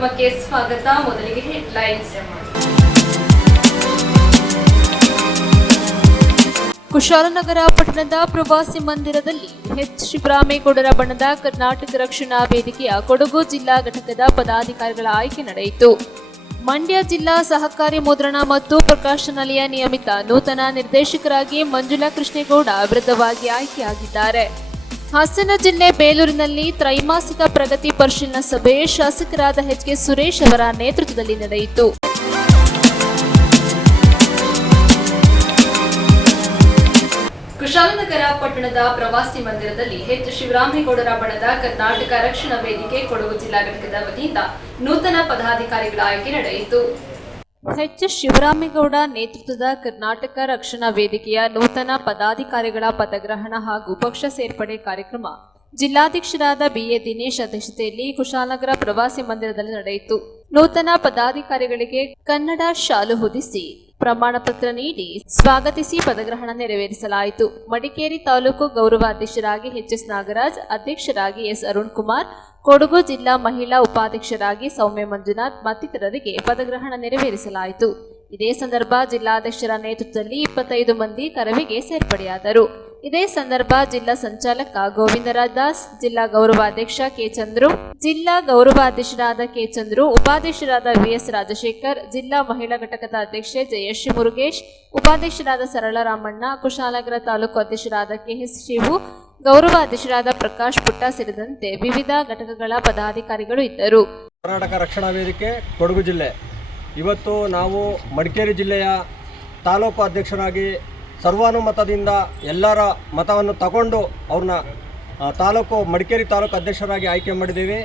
ಕಾರ್ಯಕ್ರಮಕ್ಕೆ ಸ್ವಾಗತ. ಮೊದಲಿಗೆ ಹೆಡ್ಲೈನ್ಸ್. ಕುಶಾಲನಗರ ಪಟ್ಟಣದ ಪ್ರವಾಸಿ ಮಂದಿರದಲ್ಲಿ ಶಿವರಾಮೇಗೌಡರ ಬಣದ ಕರ್ನಾಟಕ ರಕ್ಷಣಾ ವೇದಿಕೆಯ ಕೊಡಗು ಜಿಲ್ಲಾ ಘಟಕದ ಪದಾಧಿಕಾರಿಗಳ ಆಯ್ಕೆ ನಡೆಯಿತು. ಮಂಡ್ಯ ಜಿಲ್ಲಾ ಸಹಕಾರಿ ಮುದ್ರಣ ಮತ್ತು ಪ್ರಕಾಶನಾಲಯ ನಿಯಮಿತ ನೂತನ ನಿರ್ದೇಶಕರಾಗಿ ಮಂಜುಳಾ ಕೃಷ್ಣೇಗೌಡ ವಿರುದ್ಧವಾಗಿ ಆಯ್ಕೆಯಾಗಿದ್ದಾರೆ. ಹಾಸನ ಜಿಲ್ಲೆ ಬೇಲೂರಿನಲ್ಲಿ ತ್ರೈಮಾಸಿಕ ಪ್ರಗತಿ ಪರಿಶೀಲನಾ ಸಭೆ ಶಾಸಕರಾದ ಎಚ್.ಕೆ. ಸುರೇಶ್ ಅವರ ನೇತೃತ್ವದಲ್ಲಿ ನಡೆಯಿತು. ಕುಶಾಲನಗರ ಪಟ್ಟಣದ ಪ್ರವಾಸಿ ಮಂದಿರದಲ್ಲಿ ಎಚ್. ಶಿವರಾಮೇಗೌಡರ ಬಣದ ಕರ್ನಾಟಕ ರಕ್ಷಣಾ ವೇದಿಕೆ ಕೊಡಗು ಜಿಲ್ಲಾ ಘಟಕದ ವತಿಯಿಂದ ನೂತನ ಪದಾಧಿಕಾರಿಗಳ ಆಯ್ಕೆ ನಡೆಯಿತು. ಎಚ್. ಶಿವರಾಮೇಗೌಡ ನೇತೃತ್ವದ ಕರ್ನಾಟಕ ರಕ್ಷಣಾ ವೇದಿಕೆಯ ನೂತನ ಪದಾಧಿಕಾರಿಗಳ ಪದಗ್ರಹಣ ಹಾಗೂ ಪಕ್ಷ ಸೇರ್ಪಡೆ ಕಾರ್ಯಕ್ರಮ ಜಿಲ್ಲಾಧ್ಯಕ್ಷರಾದ ಬಿ.ಎ. ದಿನೇಶ್ ಅಧ್ಯಕ್ಷತೆಯಲ್ಲಿ ಕುಶಾಲನಗರ ಪ್ರವಾಸಿ ಮಂದಿರದಲ್ಲಿ ನಡೆಯಿತು. ನೂತನ ಪದಾಧಿಕಾರಿಗಳಿಗೆ ಕನ್ನಡ ಶಾಲು ಹೊದಿಸಿ ಪ್ರಮಾಣ ಪತ್ರ ನೀಡಿ ಸ್ವಾಗತಿಸಿ ಪದಗ್ರಹಣ ನೆರವೇರಿಸಲಾಯಿತು. ಮಡಿಕೇರಿ ತಾಲೂಕು ಗೌರವ ಅಧ್ಯಕ್ಷರಾಗಿ ಎಚ್.ಎಸ್. ನಾಗರಾಜ್, ಅಧ್ಯಕ್ಷರಾಗಿ ಎಸ್. ಅರುಣ್ ಕುಮಾರ್, ಕೊಡಗು ಜಿಲ್ಲಾ ಮಹಿಳಾ ಉಪಾಧ್ಯಕ್ಷರಾಗಿ ಸೌಮ್ಯ ಮಂಜುನಾಥ್ ಮತ್ತಿತರರಿಗೆ ಪದಗ್ರಹಣ ನೆರವೇರಿಸಲಾಯಿತು. ಇದೇ ಸಂದರ್ಭ ಜಿಲ್ಲಾಧ್ಯಕ್ಷರ ನೇತೃತ್ವದಲ್ಲಿ 25 ಮಂದಿ ಕರವಿಗೆ ಸೇರ್ಪಡೆಯಾದರು. ಇದೇ ಸಂದರ್ಭ ಜಿಲ್ಲಾ ಸಂಚಾಲಕ ಗೋವಿಂದರಾಜ್ ದಾಸ್, ಜಿಲ್ಲಾ ಗೌರವಾಧ್ಯಕ್ಷ ಕೆ. ಚಂದ್ರು, ಜಿಲ್ಲಾ ಗೌರವಾಧ್ಯಕ್ಷರಾದ ಕೆ. ಚಂದ್ರು, ಉಪಾಧ್ಯಕ್ಷರಾದ ವಿ.ಎಸ್. ರಾಜಶೇಖರ್, ಜಿಲ್ಲಾ ಮಹಿಳಾ ಘಟಕದ ಅಧ್ಯಕ್ಷೆ ಜಯಶ್ರೀ ಮುರುಗೇಶ್, ಉಪಾಧ್ಯಕ್ಷರಾದ ಸರಳ ರಾಮಣ್ಣ, ಕುಶಾಲನಗರ ತಾಲೂಕು ಅಧ್ಯಕ್ಷರಾದ ಕೆ.ಎಸ್. ಶಿವು, ಗೌರವ ಅಧ್ಯಕ್ಷರಾದ ಪ್ರಕಾಶ್ ಪುಟ್ಟ ಸೇರಿದಂತೆ ವಿವಿಧ ಘಟಕಗಳ ಪದಾಧಿಕಾರಿಗಳು ಇದ್ದರು. ಕರ್ನಾಟಕ ರಕ್ಷಣಾ ವೇದಿಕೆ ಕೊಡಗು ಜಿಲ್ಲೆ ಇವತ್ತು ನಾವು ಮಡಿಕೇರಿ ಜಿಲ್ಲೆಯ ತಾಲೂಕು ಅಧ್ಯಕ್ಷರಾಗಿ ಸರ್ವಾನುಮತದಿಂದ ಎಲ್ಲರ ಮತವನ್ನು ತಗೊಂಡು ಅವ್ರನ್ನ ಮಡಿಕೇರಿ ತಾಲೂಕು ಅಧ್ಯಕ್ಷರಾಗಿ ಆಯ್ಕೆ ಮಾಡಿದ್ದೀವಿ.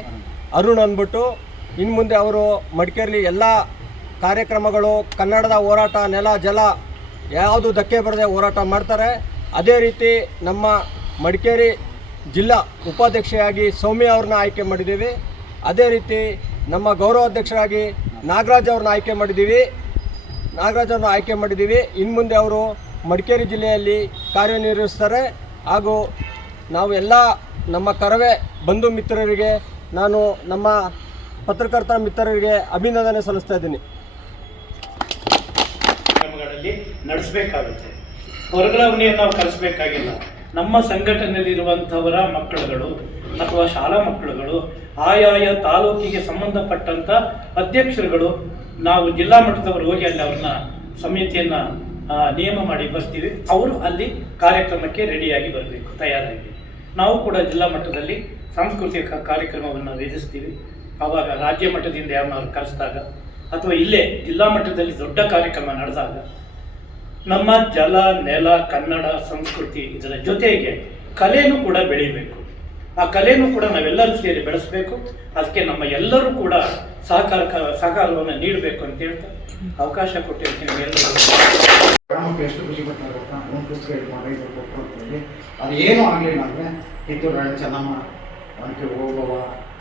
ಅರುಣ್ ಅಂದ್ಬಿಟ್ಟು ಇನ್ನು ಮುಂದೆ ಅವರು ಮಡಿಕೇರಿಲಿ ಎಲ್ಲ ಕಾರ್ಯಕ್ರಮಗಳು ಕನ್ನಡದ ಹೋರಾಟ, ನೆಲ ಜಲ ಯಾವುದು ಧಕ್ಕೆ ಬರದೆ ಹೋರಾಟ ಮಾಡ್ತಾರೆ. ಅದೇ ರೀತಿ ನಮ್ಮ ಮಡಿಕೇರಿ ಜಿಲ್ಲಾ ಉಪಾಧ್ಯಕ್ಷೆಯಾಗಿ ಸೌಮ್ಯ ಅವ್ರನ್ನ ಆಯ್ಕೆ ಮಾಡಿದ್ದೀವಿ. ಅದೇ ರೀತಿ ನಮ್ಮ ಗೌರವಾಧ್ಯಕ್ಷರಾಗಿ ನಾಗರಾಜ್ ಅವ್ರನ್ನ ಆಯ್ಕೆ ಮಾಡಿದ್ದೀವಿ. ಇನ್ನು ಮುಂದೆ ಅವರು ಮಡಿಕೇರಿ ಜಿಲ್ಲೆಯಲ್ಲಿ ಕಾರ್ಯನಿರ್ವಹಿಸ್ತಾರೆ. ಹಾಗೂ ನಾವು ಎಲ್ಲ ನಮ್ಮ ಕರವೇ ಬಂಧು ಮಿತ್ರರಿಗೆ, ನಾನು ನಮ್ಮ ಪತ್ರಕರ್ತ ಮಿತ್ರರಿಗೆ ಅಭಿನಂದನೆ ಸಲ್ಲಿಸ್ತಾ ಇದ್ದೀನಿ. ಕ್ರಮಗಳಲ್ಲಿ ನಡೆಸಬೇಕಾಗುತ್ತೆ. ಹೊರಗಲವಣೆಯನ್ನು ನಾವು ಕಲಿಸಬೇಕಾಗಿಲ್ಲ. ನಮ್ಮ ಸಂಘಟನೆಯಲ್ಲಿರುವಂಥವರ ಮಕ್ಕಳುಗಳು ಅಥವಾ ಶಾಲಾ ಮಕ್ಕಳುಗಳು ಆಯಾಯ ತಾಲೂಕಿಗೆ ಸಂಬಂಧಪಟ್ಟಂಥ ಅಧ್ಯಕ್ಷರುಗಳು ನಾವು ಜಿಲ್ಲಾ ಮಟ್ಟದವರು ಹೋಗಿ ಅಲ್ಲಿ ಅವ್ರನ್ನ ಸಮಿತಿಯನ್ನು ನಿಯಮ ಮಾಡಿ ಬರ್ತೀವಿ. ಅವರು ಅಲ್ಲಿ ಕಾರ್ಯಕ್ರಮಕ್ಕೆ ರೆಡಿಯಾಗಿ ಬರಬೇಕು, ತಯಾರಾಗಿ. ನಾವು ಕೂಡ ಜಿಲ್ಲಾ ಮಟ್ಟದಲ್ಲಿ ಸಾಂಸ್ಕೃತಿಕ ಕಾರ್ಯಕ್ರಮವನ್ನು ವಿಧಿಸ್ತೀವಿ. ಆವಾಗ ರಾಜ್ಯ ಮಟ್ಟದಿಂದ ಯಾರನ್ನಾದ್ರು ಕರೆಸಿದಾಗ ಅಥವಾ ಇಲ್ಲೇ ಜಿಲ್ಲಾ ಮಟ್ಟದಲ್ಲಿ ದೊಡ್ಡ ಕಾರ್ಯಕ್ರಮ ನಡೆದಾಗ ನಮ್ಮ ಜಲ, ನೆಲ, ಕನ್ನಡ, ಸಂಸ್ಕೃತಿ ಇದರ ಜೊತೆಗೆ ಕಲೆನೂ ಕೂಡ ಬೆಳೀಬೇಕು. ಆ ಕಲೆನೂ ಕೂಡ ನಾವೆಲ್ಲರೂ ಸೇರಿ ಬೆಳೆಸಬೇಕು. ಅದಕ್ಕೆ ನಮ್ಮ ಎಲ್ಲರೂ ಕೂಡ ಸಹಕಾರವನ್ನು ನೀಡಬೇಕು ಅಂತ ಹೇಳ್ತಾ ಅವಕಾಶ ಕೊಟ್ಟಿರ್ತೀನಿ. ಎಲ್ಲರೂ ಗ್ರಾಮಕ್ಕೆ ಎಷ್ಟು ಖುಷಿ ಬರ್ತಾರೆ ಗೊತ್ತಾ? ಒಂದು ಪುಸ್ತಕ ಇದು ಅದು ಏನೂ ಆಗಲಿಲ್ಲ ಅಂದರೆ ಕಿತ್ತೂರು ರಾಣಿ ಚೆನ್ನಮ್ಮ ಅದಕ್ಕೆ ಹೋಗುವ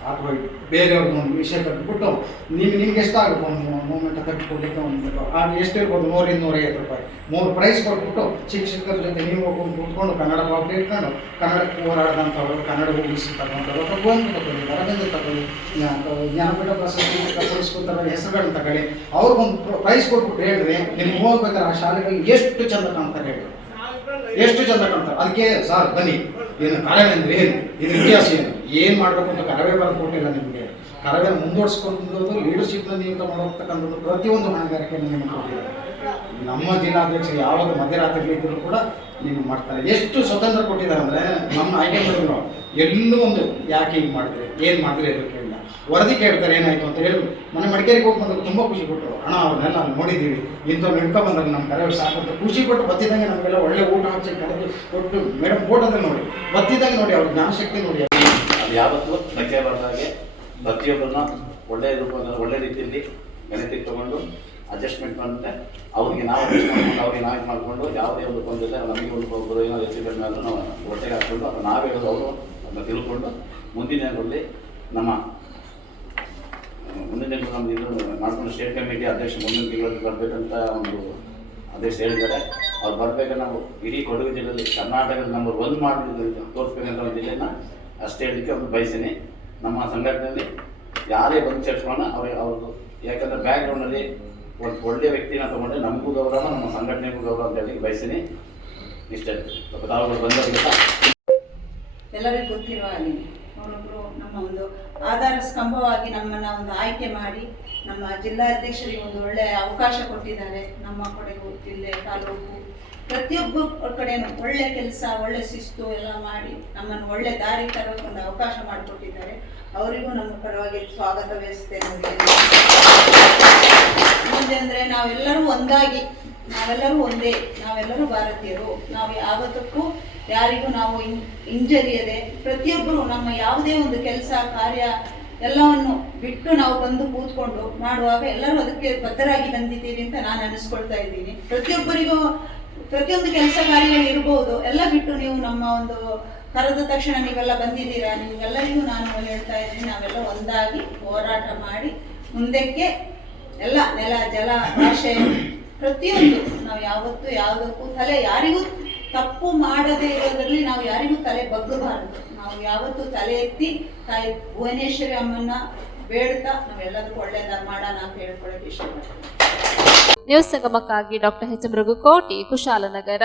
ಅಥವಾ ಬೇರೆಯವ್ರಿಗೆ ಒಂದು ವಿಷಯ ಕಟ್ಬಿಟ್ಟು ನಿಮ್ಗೆ ಎಷ್ಟಾಗುತ್ತೆ ಒಂದು ಮೂಮೆಂಟ್ ಕಟ್ಟಿಕೊಡ್ಲಿಕ್ಕೆ ಒಂದು ಅದು ಎಷ್ಟಿರ್ಬೋದು 100-150 ರೂಪಾಯಿ 3 ಪ್ರೈಸ್ ಕೊಟ್ಬಿಟ್ಟು ಶಿಕ್ಷಕರ ಜೊತೆ ನೀವು ಹೋಗ್ಕೊಂಡು ಕೂತ್ಕೊಂಡು ಕನ್ನಡ ಪಾಠ ಇಟ್ಕೊಂಡು ಕನ್ನಡಕ್ಕೆ ಹೋರಾಡಿದಂಥವ್ರು, ಕನ್ನಡ ಉಳಿಸ್ತಕ್ಕಂಥವ್ರು ಅಥವಾ ಗೋವಿಂದ ತಗೊಳ್ಳಿ, ಅರವಿಂದ ತಗೊಳ್ಳಿ, ಜ್ಞಾನಪೀಠ ಪ್ರಶಸ್ತಿ ಪುರಸ್ಕೃತರ ಹೆಸರುಗಳನ್ನ ತಗೊಳ್ಳಿ, ಅವ್ರಿಗೊಂದು ಪ್ರೈಸ್ ಕೊಟ್ಬಿಟ್ಟು ಹೇಳಿದ್ರೆ ನಿಮ್ಗೆ ಹೋಗ್ಬೇಕಾದ್ರೆ ಆ ಶಾಲೆಗಳಲ್ಲಿ ಎಷ್ಟು ಚಂದ ಕಾಣ್ತಾರೆ ಹೇಳಿ, ಎಷ್ಟು ಚಂದ ಕಾಣ್ತಾರೆ. ಅದಕ್ಕೆ ಸರ್ ಬನ್ನಿ, ಏನು ಕರವೇ ಅಂದರೆ ಏನು, ಇದ್ರ ಇತಿಹಾಸ ಏನು ಮಾಡಬೇಕು ಅಂತ ಕರವೇ ಬರೆದು ಕೊಟ್ಟಿಲ್ಲ ನಿಮಗೆ. ಕರವೇ ಮುಂದುವರ್ಸ್ಕೊಂಡು ಲೀಡರ್ಶಿಪ್ನ ನೀವು ತಗೊಂಡೋಗ್ತಕ್ಕಂಥದ್ದು ಪ್ರತಿಯೊಂದು ಹೊಣೆಗಾರಿಕೆಯನ್ನು ನಿಮಗೆ ಕೊಟ್ಟಿದ್ದಾರೆ. ನಮ್ಮ ಜಿಲ್ಲಾಧ್ಯಕ್ಷರು ಯಾವಾಗ ಮಧ್ಯರಾತ್ರಿಗಳಿದ್ದರೂ ಕೂಡ ನೀವು ಮಾಡ್ತಾರೆ. ಎಷ್ಟು ಸ್ವತಂತ್ರ ಕೊಟ್ಟಿದ್ದಾರೆ ಅಂದರೆ ನಮ್ಮ ಆಯ್ಕೆ ಮಾಡಿದ್ರು ಎಲ್ಲೂ ಒಂದು ಯಾಕೆ ಹೀಗೆ ಮಾಡಿದ್ರೆ, ಏನು ಮಾಡಿದ್ರೆ ಅಂತ ಕೇಳಿಲ್ಲ. ವರದಿ ಕೇಳ್ತಾರೆ ಏನಾಯಿತು ಅಂತ ಹೇಳಿ ಮನೆ ಮಡಿಕೇರಿಗೆ ಹೋಗಿ ಬಂದಾಗ ತುಂಬ ಖುಷಿ ಕೊಟ್ಟರು. ಅಣ್ಣ ಅವ್ರನ್ನೆಲ್ಲ ನಾವು ನೋಡಿದ್ದೀವಿ, ಇಂಥವ್ರು ನಡ್ಕೊಂಡು ಬಂದಾಗ ನಮ್ಮ ಕರವೇ ಸಾಕು ಅಂತ ಖುಷಿ ಕೊಟ್ಟು ಬತ್ತಿದ್ದಂಗೆ ನಮಗೆಲ್ಲ ಒಳ್ಳೆ ಊಟ ಹಾಕಿ ಕರೆದು ಕೊಟ್ಟು ಮೇಡಮ್ ಫೋಟೋದಲ್ಲಿ ನೋಡಿ ಬತ್ತಿದ್ದಂಗೆ ನೋಡಿ ಅವ್ರ ಜ್ಞಾನಶಕ್ತಿ ನೋಡಿ. ಅದು ಯಾವತ್ತೂ ಧಕ್ಕೆ ಬರದಾಗೆ ಪ್ರತಿಯೊಬ್ಬರನ್ನ ಒಳ್ಳೆ ರೀತಿಯಲ್ಲಿ ಗಣತಿಟ್ಕೊಂಡು ಅಡ್ಜಸ್ಟ್ಮೆಂಟ್ ಮಾಡಿದ್ರೆ ಅವ್ರಿಗೆ ನಾವು ಅವ್ರಿಗೆ ನಾವೇ ಮಾಡಿಕೊಂಡು ಯಾವುದೇ ಒಂದು ಬಂದಿಲ್ಲ ನಮಗೆ ಒಂದು ಏನೋ ಹೆಚ್ಚು ಮೇಲೆ ನಾವು ಹೊಟ್ಟೆಗೆ ಹಾಕ್ಕೊಂಡು ಅಥವಾ ನಾವೇ ಹೇಳೋದು ಅವರು ಅದನ್ನ ತಿಳ್ಕೊಂಡು ಮುಂದಿನ ನಮ್ಮ ನಮ್ದು ಇದು ಮಾಡ್ಕೊಂಡು ಸ್ಟೇಟ್ ಕಮಿಟಿ ಅಧ್ಯಕ್ಷ ಮುಂದಿನ ತಿಂಗಳಲ್ಲಿ ಬರಬೇಕಂತ ಒಂದು ಅಧ್ಯಕ್ಷ ಹೇಳಿದ್ದಾರೆ. ಅವ್ರು ಬರಬೇಕು. ನಾವು ಇಡೀ ಕೊಡಗು ಜಿಲ್ಲೆಯಲ್ಲಿ ಕರ್ನಾಟಕದ ನಂಬರ್ 1 ಮಾಡಿ ತೋರಿಸ್ಬೇಕಂತ ಒಂದು ಜಿಲ್ಲೆನ ಅಷ್ಟೇ ಹೇಳಲಿಕ್ಕೆ ಒಂದು ಬಯಸ್ತೀನಿ. ನಮ್ಮ ಸಂಘಟನೆಯಲ್ಲಿ ಯಾರೇ ಬಂದು ಸೇರಿಸ್ಕೊಳ್ಳೋಣ ಅವ್ರದ್ದು. ಯಾಕಂದರೆ ಬ್ಯಾಕ್ಗ್ರೌಂಡಲ್ಲಿ ಒಂದು ಒಳ್ಳೆಯ ವ್ಯಕ್ತಿನ ತೊಗೊಂಡ್ರೆ ನಮಗೂ ಗೌರವ, ನಮ್ಮ ಸಂಘಟನೆಗೂ ಗೌರವ ಅಂತ ಹೇಳಿ ಬಯಸ್ತೀನಿ. ಇಷ್ಟೇ ತಾವುಗಳು ಬಂದವರಿಗೆಲ್ಲ ಎಲ್ಲರಿಗೂ ಗೊತ್ತಿರುವ ಹಾಗೆ ಅವರೊಬ್ಬರು ನಮ್ಮ ಒಂದು ಆಧಾರ ಸ್ತಂಭವಾಗಿ ನಮ್ಮನ್ನು ಒಂದು ಆಯ್ಕೆ ಮಾಡಿ ನಮ್ಮ ಜಿಲ್ಲಾಧ್ಯಕ್ಷರಿಗೆ ಒಂದು ಒಳ್ಳೆಯ ಅವಕಾಶ ಕೊಟ್ಟಿದ್ದಾರೆ. ನಮ್ಮ ಕೊಡಗು ಜಿಲ್ಲೆ, ತಾಲೂಕು ಪ್ರತಿಯೊಬ್ಬರ ಕಡೆನೂ ಒಳ್ಳೆ ಕೆಲಸ, ಒಳ್ಳೆ ಶಿಸ್ತು ಎಲ್ಲ ಮಾಡಿ ನಮ್ಮನ್ನು ಒಳ್ಳೆ ದಾರಿ ತರೋಕೆ ಒಂದು ಅವಕಾಶ ಮಾಡಿಕೊಟ್ಟಿದ್ದಾರೆ. ಅವರಿಗೂ ನಮ್ಮ ಪರವಾಗಿ ಸ್ವಾಗತ ಬಯಸ್ತೇನೆ. ಮುಂದೆ ಅಂದರೆ ನಾವೆಲ್ಲರೂ ಒಂದಾಗಿ, ನಾವೆಲ್ಲರೂ ಒಂದೇ, ನಾವೆಲ್ಲರೂ ಭಾರತೀಯರು. ನಾವು ಯಾವತ್ತಕ್ಕೂ ಯಾರಿಗೂ ನಾವು ಹಿಂಜರಿಯದೆ ಪ್ರತಿಯೊಬ್ಬರು ನಮ್ಮ ಯಾವುದೇ ಒಂದು ಕೆಲಸ ಕಾರ್ಯ ಎಲ್ಲವನ್ನು ಬಿಟ್ಟು ನಾವು ಬಂದು ಕೂತ್ಕೊಂಡು ಮಾಡುವಾಗ ಎಲ್ಲರೂ ಅದಕ್ಕೆ ಬದ್ಧರಾಗಿ ಬಂದಿದ್ದೀವಿ ಅಂತ ನಾನು ಅನಿಸ್ಕೊಳ್ತಾ ಇದ್ದೀನಿ. ಪ್ರತಿಯೊಬ್ಬರಿಗೂ ಪ್ರತಿಯೊಂದು ಕೆಲಸ ಕಾರ್ಯಗಳು ಇರ್ಬೋದು, ಎಲ್ಲ ಬಿಟ್ಟು ನೀವು ನಮ್ಮ ಒಂದು ಕರೆದ ತಕ್ಷಣ ನೀವೆಲ್ಲ ಬಂದಿದ್ದೀರಾ. ನಿಮ್ಗೆಲ್ಲರಿಗೂ ನಾನು ಹೇಳ್ತಾ ಇದ್ದೀನಿ, ನಾವೆಲ್ಲ ಒಂದಾಗಿ ಹೋರಾಟ ಮಾಡಿ ಮುಂದಕ್ಕೆ ಎಲ್ಲ ನೆಲ ಜಲ ಭಾಷೆ ಪ್ರತಿಯೊಂದು ನಾವು ಯಾವತ್ತೂ ಯಾವುದಕ್ಕೂ ತಲೆ ಯಾರಿಗೂ ತಪ್ಪು ಮಾಡದೇ ಇರೋದ್ರಲ್ಲಿ ನಾವು ಯಾರಿಗೂ ತಲೆ ಬಗ್ಗಬಾರದು. ನಾವು ಯಾವತ್ತೂ ತಲೆ ಎತ್ತಿ ತಾಯಿ ಭುವನೇಶ್ವರಿ ಅಮ್ಮನ್ನ ಬೇಡ್ತಾ ನಾವೆಲ್ಲದಕ್ಕೂ ಒಳ್ಳೆಯದಾಗಿ ಮಾಡೋಣ ಅಂತ ಹೇಳ್ಕೊಳ್ಳೋಕೆ ಇಷ್ಟಪಡ್ತೀನಿ. ನ್ಯೂಸ್ ಸಂಗಮಕ್ಕಾಗಿ ಡಾಕ್ಟರ್ ಎಚ್ ಮೃಗುಕೋಟಿ, ಕುಶಾಲನಗರ.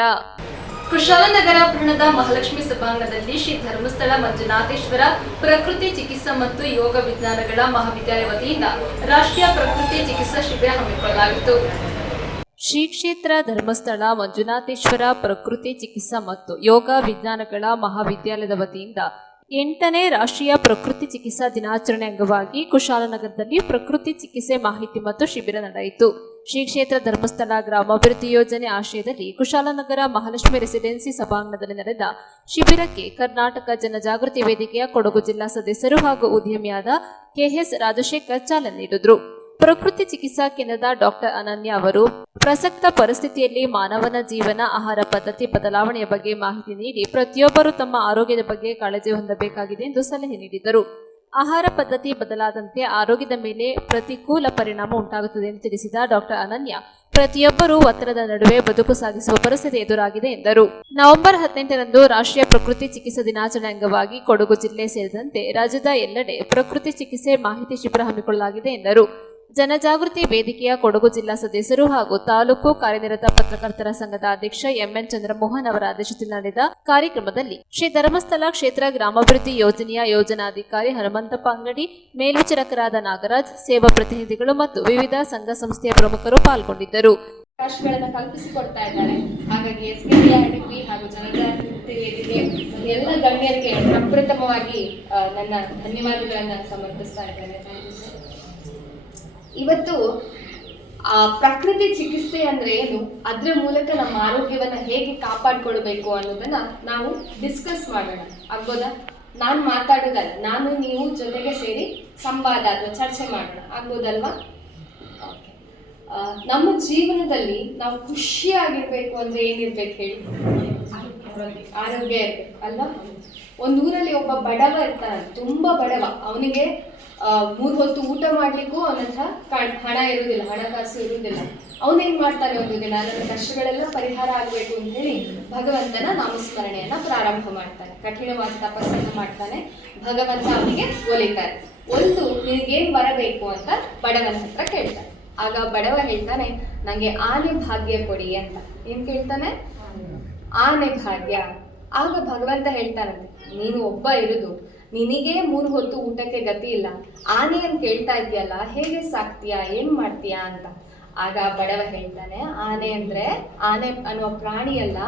ಕುಶಾಲನಗರ ಪಟ್ಟಣದ ಮಹಾಲಕ್ಷ್ಮಿ ಸಭಾಂಗಣದಲ್ಲಿ ಶ್ರೀ ಧರ್ಮಸ್ಥಳ ಮಂಜುನಾಥೇಶ್ವರ ಪ್ರಕೃತಿ ಚಿಕಿತ್ಸಾ ಮತ್ತು ಯೋಗ ವಿಜ್ಞಾನಗಳ ಮಹಾವಿದ್ಯಾಲಯ ವತಿಯಿಂದ ರಾಷ್ಟ್ರೀಯ ಪ್ರಕೃತಿ ಚಿಕಿತ್ಸಾ ಶಿಬಿರ ಹಮ್ಮಿಕೊಳ್ಳಲಾಗಿತ್ತು. ಶ್ರೀ ಕ್ಷೇತ್ರ ಧರ್ಮಸ್ಥಳ ಮಂಜುನಾಥೇಶ್ವರ ಪ್ರಕೃತಿ ಚಿಕಿತ್ಸಾ ಮತ್ತು ಯೋಗ ವಿಜ್ಞಾನಗಳ ಮಹಾವಿದ್ಯಾಲಯದ ವತಿಯಿಂದ 8ನೇ ರಾಷ್ಟ್ರೀಯ ಪ್ರಕೃತಿ ಚಿಕಿತ್ಸಾ ದಿನಾಚರಣೆ ಅಂಗವಾಗಿ ಕುಶಾಲನಗರದಲ್ಲಿ ಪ್ರಕೃತಿ ಚಿಕಿತ್ಸೆ ಮಾಹಿತಿ ಮತ್ತು ಶಿಬಿರ ನಡೆಯಿತು. ಶ್ರೀ ಕ್ಷೇತ್ರ ಧರ್ಮಸ್ಥಳ ಗ್ರಾಮಾಭಿವೃದ್ಧಿ ಯೋಜನೆ ಆಶ್ರಯದಲ್ಲಿ ಕುಶಾಲನಗರ ಮಹಾಲಕ್ಷ್ಮಿ ರೆಸಿಡೆನ್ಸಿ ಸಭಾಂಗಣದಲ್ಲಿ ನಡೆದ ಶಿಬಿರಕ್ಕೆ ಕರ್ನಾಟಕ ಜನಜಾಗೃತಿ ವೇದಿಕೆಯ ಕೊಡಗು ಜಿಲ್ಲಾ ಸದಸ್ಯರು ಹಾಗೂ ಉದ್ಯಮಿಯಾದ ಕೆಎಸ್ ರಾಜಶೇಖರ್ ಚಾಲನೆ ನೀಡಿದರು. ಪ್ರಕೃತಿ ಚಿಕಿತ್ಸಾ ಕೇಂದ್ರದ ಡಾಕ್ಟರ್ ಅನನ್ಯ ಅವರು ಪ್ರಸಕ್ತ ಪರಿಸ್ಥಿತಿಯಲ್ಲಿ ಮಾನವನ ಜೀವನ ಆಹಾರ ಪದ್ಧತಿ ಬದಲಾವಣೆಯ ಬಗ್ಗೆ ಮಾಹಿತಿ ನೀಡಿ ಪ್ರತಿಯೊಬ್ಬರು ತಮ್ಮ ಆರೋಗ್ಯದ ಬಗ್ಗೆ ಕಾಳಜಿ ಹೊಂದಬೇಕಾಗಿದೆ ಎಂದು ಸಲಹೆ ನೀಡಿದರು. ಆಹಾರ ಪದ್ಧತಿ ಬದಲಾದಂತೆ ಆರೋಗ್ಯದ ಮೇಲೆ ಪ್ರತಿಕೂಲ ಪರಿಣಾಮ ಉಂಟಾಗುತ್ತದೆ ಎಂದು ತಿಳಿಸಿದ ಡಾಕ್ಟರ್ ಅನನ್ಯ, ಪ್ರತಿಯೊಬ್ಬರೂ ಒತ್ತಡದ ನಡುವೆ ಬದುಕು ಸಾಗಿಸುವ ಪರಿಸ್ಥಿತಿ ಎದುರಾಗಿದೆ ಎಂದರು. ನವೆಂಬರ್ 18ರಂದು ರಾಷ್ಟ್ರೀಯ ಪ್ರಕೃತಿ ಚಿಕಿತ್ಸಾ ದಿನಾಚರಣೆ ಅಂಗವಾಗಿ ಕೊಡಗು ಜಿಲ್ಲೆ ಸೇರಿದಂತೆ ರಾಜ್ಯದ ಎಲ್ಲೆಡೆ ಪ್ರಕೃತಿ ಚಿಕಿತ್ಸೆ ಮಾಹಿತಿ ಶಿಬಿರ ಹಮ್ಮಿಕೊಳ್ಳಲಾಗಿದೆ ಎಂದರು. ಜನಜಾಗೃತಿ ವೇದಿಕೆಯ ಕೊಡಗು ಜಿಲ್ಲಾ ಸದಸ್ಯರು ಹಾಗೂ ತಾಲೂಕು ಕಾರ್ಯನಿರತ ಪತ್ರಕರ್ತರ ಸಂಘದ ಅಧ್ಯಕ್ಷ ಎಂಎನ್ ಚಂದ್ರಮೋಹನ್ ಅವರ ಅಧ್ಯಕ್ಷತೆಯಲ್ಲಿ ನಡೆದ ಕಾರ್ಯಕ್ರಮದಲ್ಲಿ ಶ್ರೀ ಧರ್ಮಸ್ಥಳ ಕ್ಷೇತ್ರ ಗ್ರಾಮಾಭಿವೃದ್ಧಿ ಯೋಜನೆಯ ಯೋಜನಾಧಿಕಾರಿ ಹನುಮಂತಪ್ಪ ಅಂಗಡಿ, ಮೇಲ್ವಿಚಾರಕರಾದ ನಾಗರಾಜ್, ಸೇವಾ ಪ್ರತಿನಿಧಿಗಳು ಮತ್ತು ವಿವಿಧ ಸಂಘ ಸಂಸ್ಥೆಯ ಪ್ರಮುಖರು ಪಾಲ್ಗೊಂಡಿದ್ದರು. ಅವಕಾಶಗಳನ್ನು ಕಲ್ಪಿಸಿಕೊಡ್ತಾ ಇದ್ದಾರೆ. ಹಾಗಾಗಿ SBDRDP ಹಾಗೂ ಜನಜಾಗೃತಿ ವೇದಿಕೆ ಎಲ್ಲ ಗಣ್ಯರಿಗೆ ಪ್ರಪ್ರಥಮವಾಗಿ ನನ್ನ ಧನ್ಯವಾದಗಳನ್ನು ಸಮರ್ಪಿಸ್ತಾ ಇದ್ದೇನೆ. ಇವತ್ತು ಪ್ರಕೃತಿ ಚಿಕಿತ್ಸೆ ಅಂದ್ರೆ ಏನು, ಅದರ ಮೂಲಕ ನಮ್ಮ ಆರೋಗ್ಯವನ್ನ ಹೇಗೆ ಕಾಪಾಡ್ಕೊಳ್ಬೇಕು ಅನ್ನೋದನ್ನ ನಾವು ಡಿಸ್ಕಸ್ ಮಾಡೋಣ. ಆಗ್ಬೋದಾ? ನಾನು ಮಾತಾಡೋದಲ್ಲ, ನಾನು ನೀವು ಜೊತೆಗೆ ಸೇರಿ ಸಂವಾದ ಅಥವಾ ಚರ್ಚೆ ಮಾಡೋಣ. ಆಗ್ಬೋದಲ್ವಾ? ನಮ್ಮ ಜೀವನದಲ್ಲಿ ನಾವು ಖುಷಿಯಾಗಿರ್ಬೇಕು ಅಂದ್ರೆ ಏನಿರ್ಬೇಕು ಹೇಳಿ? ಆರೋಗ್ಯ ಇರ್ಬೇಕು ಅಲ್ವಾ? ಒಂದು ಊರಲ್ಲಿ ಒಬ್ಬ ಬಡವ ಇರ್ತಾನೆ, ತುಂಬಾ ಬಡವ. ಅವನಿಗೆ 3 ಹೊತ್ತು ಊಟ ಮಾಡ್ಲಿಕ್ಕೂ ಅವನ ಹತ್ರ ಹಣ ಇರುವುದಿಲ್ಲ, ಹಣಕಾಸು ಇರುವುದಿಲ್ಲ. ಅವನೇನ್ ಮಾಡ್ತಾನೆ, ಒಂದು ದಿನ ನನ್ನ ಕಷ್ಟಗಳೆಲ್ಲ ಪರಿಹಾರ ಆಗ್ಬೇಕು ಅಂತ ಹೇಳಿ ಭಗವಂತನ ನಾಮಸ್ಮರಣೆಯನ್ನ ಪ್ರಾರಂಭ ಮಾಡ್ತಾನೆ. ಕಠಿಣವಾದ ತಪಸ್ಸನ್ನ ಮಾಡ್ತಾನೆ. ಭಗವಂತ ಅವನಿಗೆ ಒಲಿತಾರೆ. ಒಂದು ನಿನಗೇನ್ ಬರಬೇಕು ಅಂತ ಬಡವನ ಹತ್ರ ಕೇಳ್ತಾನೆ. ಆಗ ಬಡವ ಹೇಳ್ತಾನೆ, ನಂಗೆ ಆನೆ ಭಾಗ್ಯ ಕೊಡಿ ಅಂತ. ಏನ್ ಕೇಳ್ತಾನೆ? ಆನೆ ಭಾಗ್ಯ. ಆಗ ಭಗವಂತ ಹೇಳ್ತಾನಂತೆ, ನೀನು ಒಬ್ಬ ಇರುದು, ನಿನಗೆ 3 ಹೊತ್ತು ಊಟಕ್ಕೆ ಗತಿ ಇಲ್ಲ, ಆನೆಯನ್ನು ಕೇಳ್ತಾ ಇದೆಯಲ್ಲ, ಹೇಗೆ ಸಾಕ್ತೀಯಾ, ಏನ್ ಮಾಡ್ತೀಯಾ ಅಂತ. ಆಗ ಬಡವ ಹೇಳ್ತಾನೆ, ಆನೆ ಅಂದ್ರೆ ಆನೆ ಅನ್ನುವ ಪ್ರಾಣಿ ಅಲ್ಲ,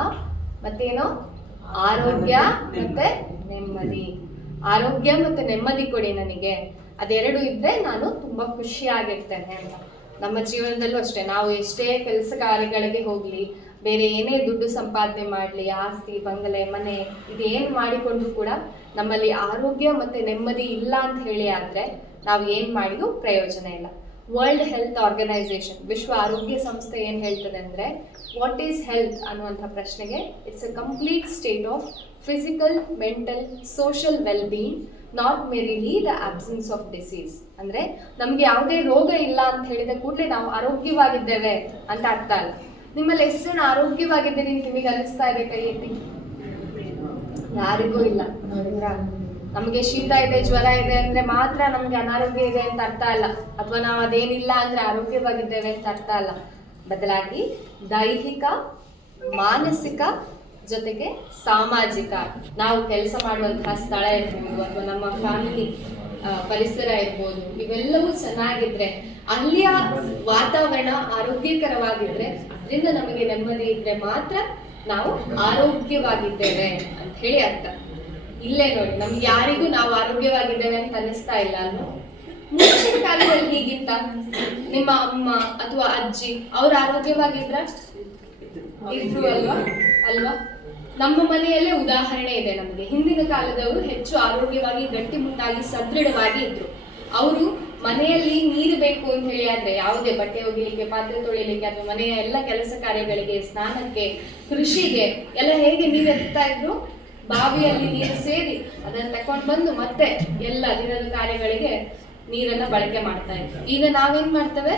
ಮತ್ತೇನೋ ಆರೋಗ್ಯ ಮತ್ತೆ ನೆಮ್ಮದಿ. ಆರೋಗ್ಯ ಮತ್ತೆ ನೆಮ್ಮದಿ ಕೊಡಿ ನನಗೆ, ಅದೆರಡು ಇದ್ರೆ ನಾನು ತುಂಬಾ ಖುಷಿಯಾಗಿರ್ತೇನೆ ಅಂತ. ನಮ್ಮ ಜೀವನದಲ್ಲೂ ಅಷ್ಟೇ, ನಾವು ಎಷ್ಟೇ ಕೆಲಸ ಕಾರ್ಯಗಳಿಗೆ ಹೋಗ್ಲಿ, ಬೇರೆ ಏನೇ ದುಡ್ಡು ಸಂಪಾದನೆ ಮಾಡಲಿ, ಆಸ್ತಿ ಬಂಗಲೆ ಮನೆ ಇದೇನು ಮಾಡಿಕೊಂಡ್ರು ಕೂಡ ನಮ್ಮಲ್ಲಿ ಆರೋಗ್ಯ ಮತ್ತೆ ನೆಮ್ಮದಿ ಇಲ್ಲ ಅಂತ ಹೇಳಿ ಆದ್ರೆ ನಾವು ಏನ್ ಮಾಡಿದ್ರು ಪ್ರಯೋಜನ ಇಲ್ಲ. ವರ್ಲ್ಡ್ ಹೆಲ್ತ್ ಆರ್ಗನೈಸೇಷನ್, ವಿಶ್ವ ಆರೋಗ್ಯ ಸಂಸ್ಥೆ ಏನ್ ಹೇಳ್ತದೆ ಅಂದ್ರೆ, ವಾಟ್ ಈಸ್ ಹೆಲ್ತ್ ಅನ್ನುವಂಥ ಪ್ರಶ್ನೆಗೆ it's a complete state of physical, mental, social well being, not merely the absence of disease. ಅಂದ್ರೆ ನಮ್ಗೆ ಯಾವುದೇ ರೋಗ ಇಲ್ಲ ಅಂತ ಹೇಳಿದ ಕೂಡಲೇ ನಾವು ಆರೋಗ್ಯವಾಗಿದ್ದೇವೆ ಅಂತ ಅರ್ಥ ಅಲ್ಲ. ನಿಮ್ಮಲ್ಲಿ ಎಷ್ಟು ಜನ ಆರೋಗ್ಯವಾಗಿದ್ದೀರಿ ಅಂತ ನಿಮಗೆ ಅನಿಸ್ತಾ ಇದೆ? ಕೈ ಎತ್ತಿ. ಯಾರಿಗೂ ಇಲ್ಲ, ನೋಡಿದ್ರ? ನಮಗೆ ಶೀತ ಇದೆ, ಜ್ವರ ಇದೆ ಅಂದ್ರೆ ಮಾತ್ರ ನಮಗೆ ಅನಾರೋಗ್ಯ ಇದೆ ಅಂತ ಅರ್ಥ ಅಲ್ಲ, ಅಥವಾ ನಾವು ಅದೇನಿಲ್ಲ ಅಂದ್ರೆ ಆರೋಗ್ಯವಾಗಿದ್ದೇವೆ ಅಂತ ಅರ್ಥ ಅಲ್ಲ. ಬದಲಾಗಿ ದೈಹಿಕ, ಮಾನಸಿಕ ಜೊತೆಗೆ ಸಾಮಾಜಿಕ, ನಾವು ಕೆಲಸ ಮಾಡುವಂತಹ ಸ್ಥಳ ಇರ್ಬೋದು ಅಥವಾ ನಮ್ಮ ಫ್ಯಾಮಿಲಿ ಪರಿಸರ ಇರ್ಬೋದು, ಇವೆಲ್ಲವೂ ಚೆನ್ನಾಗಿದ್ರೆ, ಅಲ್ಲಿಯ ವಾತಾವರಣ ಆರೋಗ್ಯಕರವಾಗಿದ್ರೆ, ಅದರಿಂದ ನಮಗೆ ನೆಮ್ಮದಿ ಇದ್ರೆ ಮಾತ್ರ ನಾವು ಆರೋಗ್ಯವಾಗಿದ್ದೇವೆ ಅಂತ ಹೇಳಿ ಅರ್ಥ. ಇಲ್ಲೇ ನೋಡಿ, ನಮ್ಗೆ ಯಾರಿಗೂ ನಾವು ಆರೋಗ್ಯವಾಗಿದ್ದೇವೆ ಅಂತ ಅನ್ನಿಸ್ತಾ ಇಲ್ಲ ಅಲ್ವಾ? ಮುಂಚಿನ ಕಾಲದಲ್ಲಿ ಹೀಗಿತ್ತ? ನಿಮ್ಮ ಅಮ್ಮ ಅಥವಾ ಅಜ್ಜಿ ಅವ್ರು ಆರೋಗ್ಯವಾಗಿದ್ರ? ಇದ್ರು ಅಲ್ವಾ? ನಮ್ಮ ಮನೆಯಲ್ಲೇ ಉದಾಹರಣೆ ಇದೆ ನಮಗೆ. ಹಿಂದಿನ ಕಾಲದವರು ಹೆಚ್ಚು ಆರೋಗ್ಯವಾಗಿ, ಗಟ್ಟಿಮುಟ್ಟಾಗಿ, ಸದೃಢವಾಗಿ ಇದ್ರು. ಅವರು ಮನೆಯಲ್ಲಿ ನೀರು ಬೇಕು ಅಂತ ಹೇಳಿ ಆದ್ರೆ, ಯಾವುದೇ ಬಟ್ಟೆ ಒಗಿಲಿಕ್ಕೆ, ಪಾತ್ರೆ ತೊಳಿಲಿಕ್ಕೆ ಅಥವಾ ಮನೆಯ ಎಲ್ಲ ಕೆಲಸ ಕಾರ್ಯಗಳಿಗೆ, ಸ್ನಾನಕ್ಕೆ, ಕೃಷಿಗೆ ಎಲ್ಲ ಹೇಗೆ ನೀರು ಎತ್ತಾ ಇದ್ರು? ಬಾವಿಯಲ್ಲಿ ನೀರು ಸೇರಿ ಅದನ್ನ ತಕೊಂಡು ಬಂದು ಮತ್ತೆ ಎಲ್ಲ ದಿನದ ಕಾರ್ಯಗಳಿಗೆ ನೀರನ್ನ ಬಳಕೆ ಮಾಡ್ತಾ ಇದ್ರು. ಈಗ ನಾವೇನ್ ಮಾಡ್ತೇವೆ?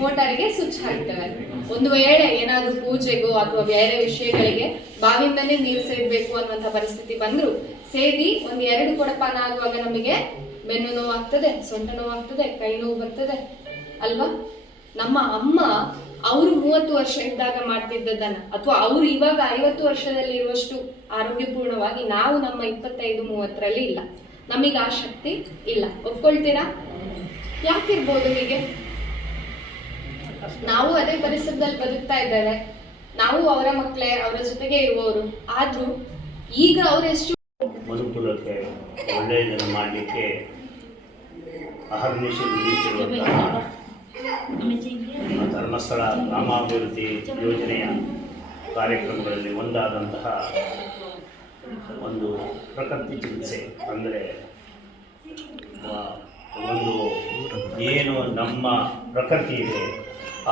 ಮೋಟಾರಿಗೆ ಸ್ವಿಚ್ ಹಾಕ್ತೇವೆ. ಒಂದು ವೇಳೆ ಏನಾದ್ರೂ ಪೂಜೆಗೋ ಅಥವಾ ಬೇರೆ ವಿಷಯಗಳಿಗೆ ಬಾವಿಯಿಂದನೇ ನೀರು ಸೇರ್ಬೇಕು ಅನ್ನುವಂಥ ಪರಿಸ್ಥಿತಿ ಬಂದ್ರು, ಸೇದಿ ಒಂದ್ 2 ಕೊಡಪಾನ ಆಗುವಾಗ ನಮಗೆ ಬೆನ್ನು ನೋವು ಆಗ್ತದೆ, ಸೊಂಟ ನೋವು ಆಗ್ತದೆ, ಕೈ ನೋವು ಬರ್ತದೆ ಅಲ್ವಾ? ನಮ್ಮ ಅಮ್ಮ ಅವರು 30 ವರ್ಷ ಇದ್ದಾಗ ಮಾಡ್ತಿದ್ದದನ್ನ, ಅಥವಾ ಅವರು ಇವಾಗ 50 ವರ್ಷದಲ್ಲಿ ಇರುವಷ್ಟು ಆರೋಗ್ಯಪೂರ್ಣವಾಗಿ ನಾವು ನಮ್ಮ 25-30ರಲ್ಲಿ ಇಲ್ಲ. ನಮಗೆ ಆ ಶಕ್ತಿ ಇಲ್ಲ. ಒಪ್ಕೊಳ್ತೀರಾ? ಯಾಕಿರ್ಬೋದು ಹೀಗೆ? ನಾವು ಅದೇ ಪರಿಸರದಲ್ಲಿ ಬದುಕ್ತಾ ಇದ್ದೇವೆ, ನಾವು ಅವರ ಮಕ್ಕಳೇ, ಅವರ ಜೊತೆಗೆ ಇರುವವರು. ಆದ್ರೂ ಈಗ ಅವರೆಷ್ಟು ಮನುಕುಲಕ್ಕೆ ಒಳ್ಳೆಯದನ್ನು ಮಾಡಲಿಕ್ಕೆ ಅಹರ್ನಿಶಿ ದುಡಿಯುತ್ತಿರುವಂತಹ ಧರ್ಮಸ್ಥಳ ಗ್ರಾಮಾಭಿವೃದ್ಧಿ ಯೋಜನೆಯ ಕಾರ್ಯಕ್ರಮಗಳಲ್ಲಿ ಒಂದಾದಂತಹ ಒಂದು ಪ್ರಕೃತಿ ಚಿಕಿತ್ಸೆ, ಅಂದರೆ ಒಂದು ಏನು ನಮ್ಮ ಪ್ರಕೃತಿ ಇದೆ,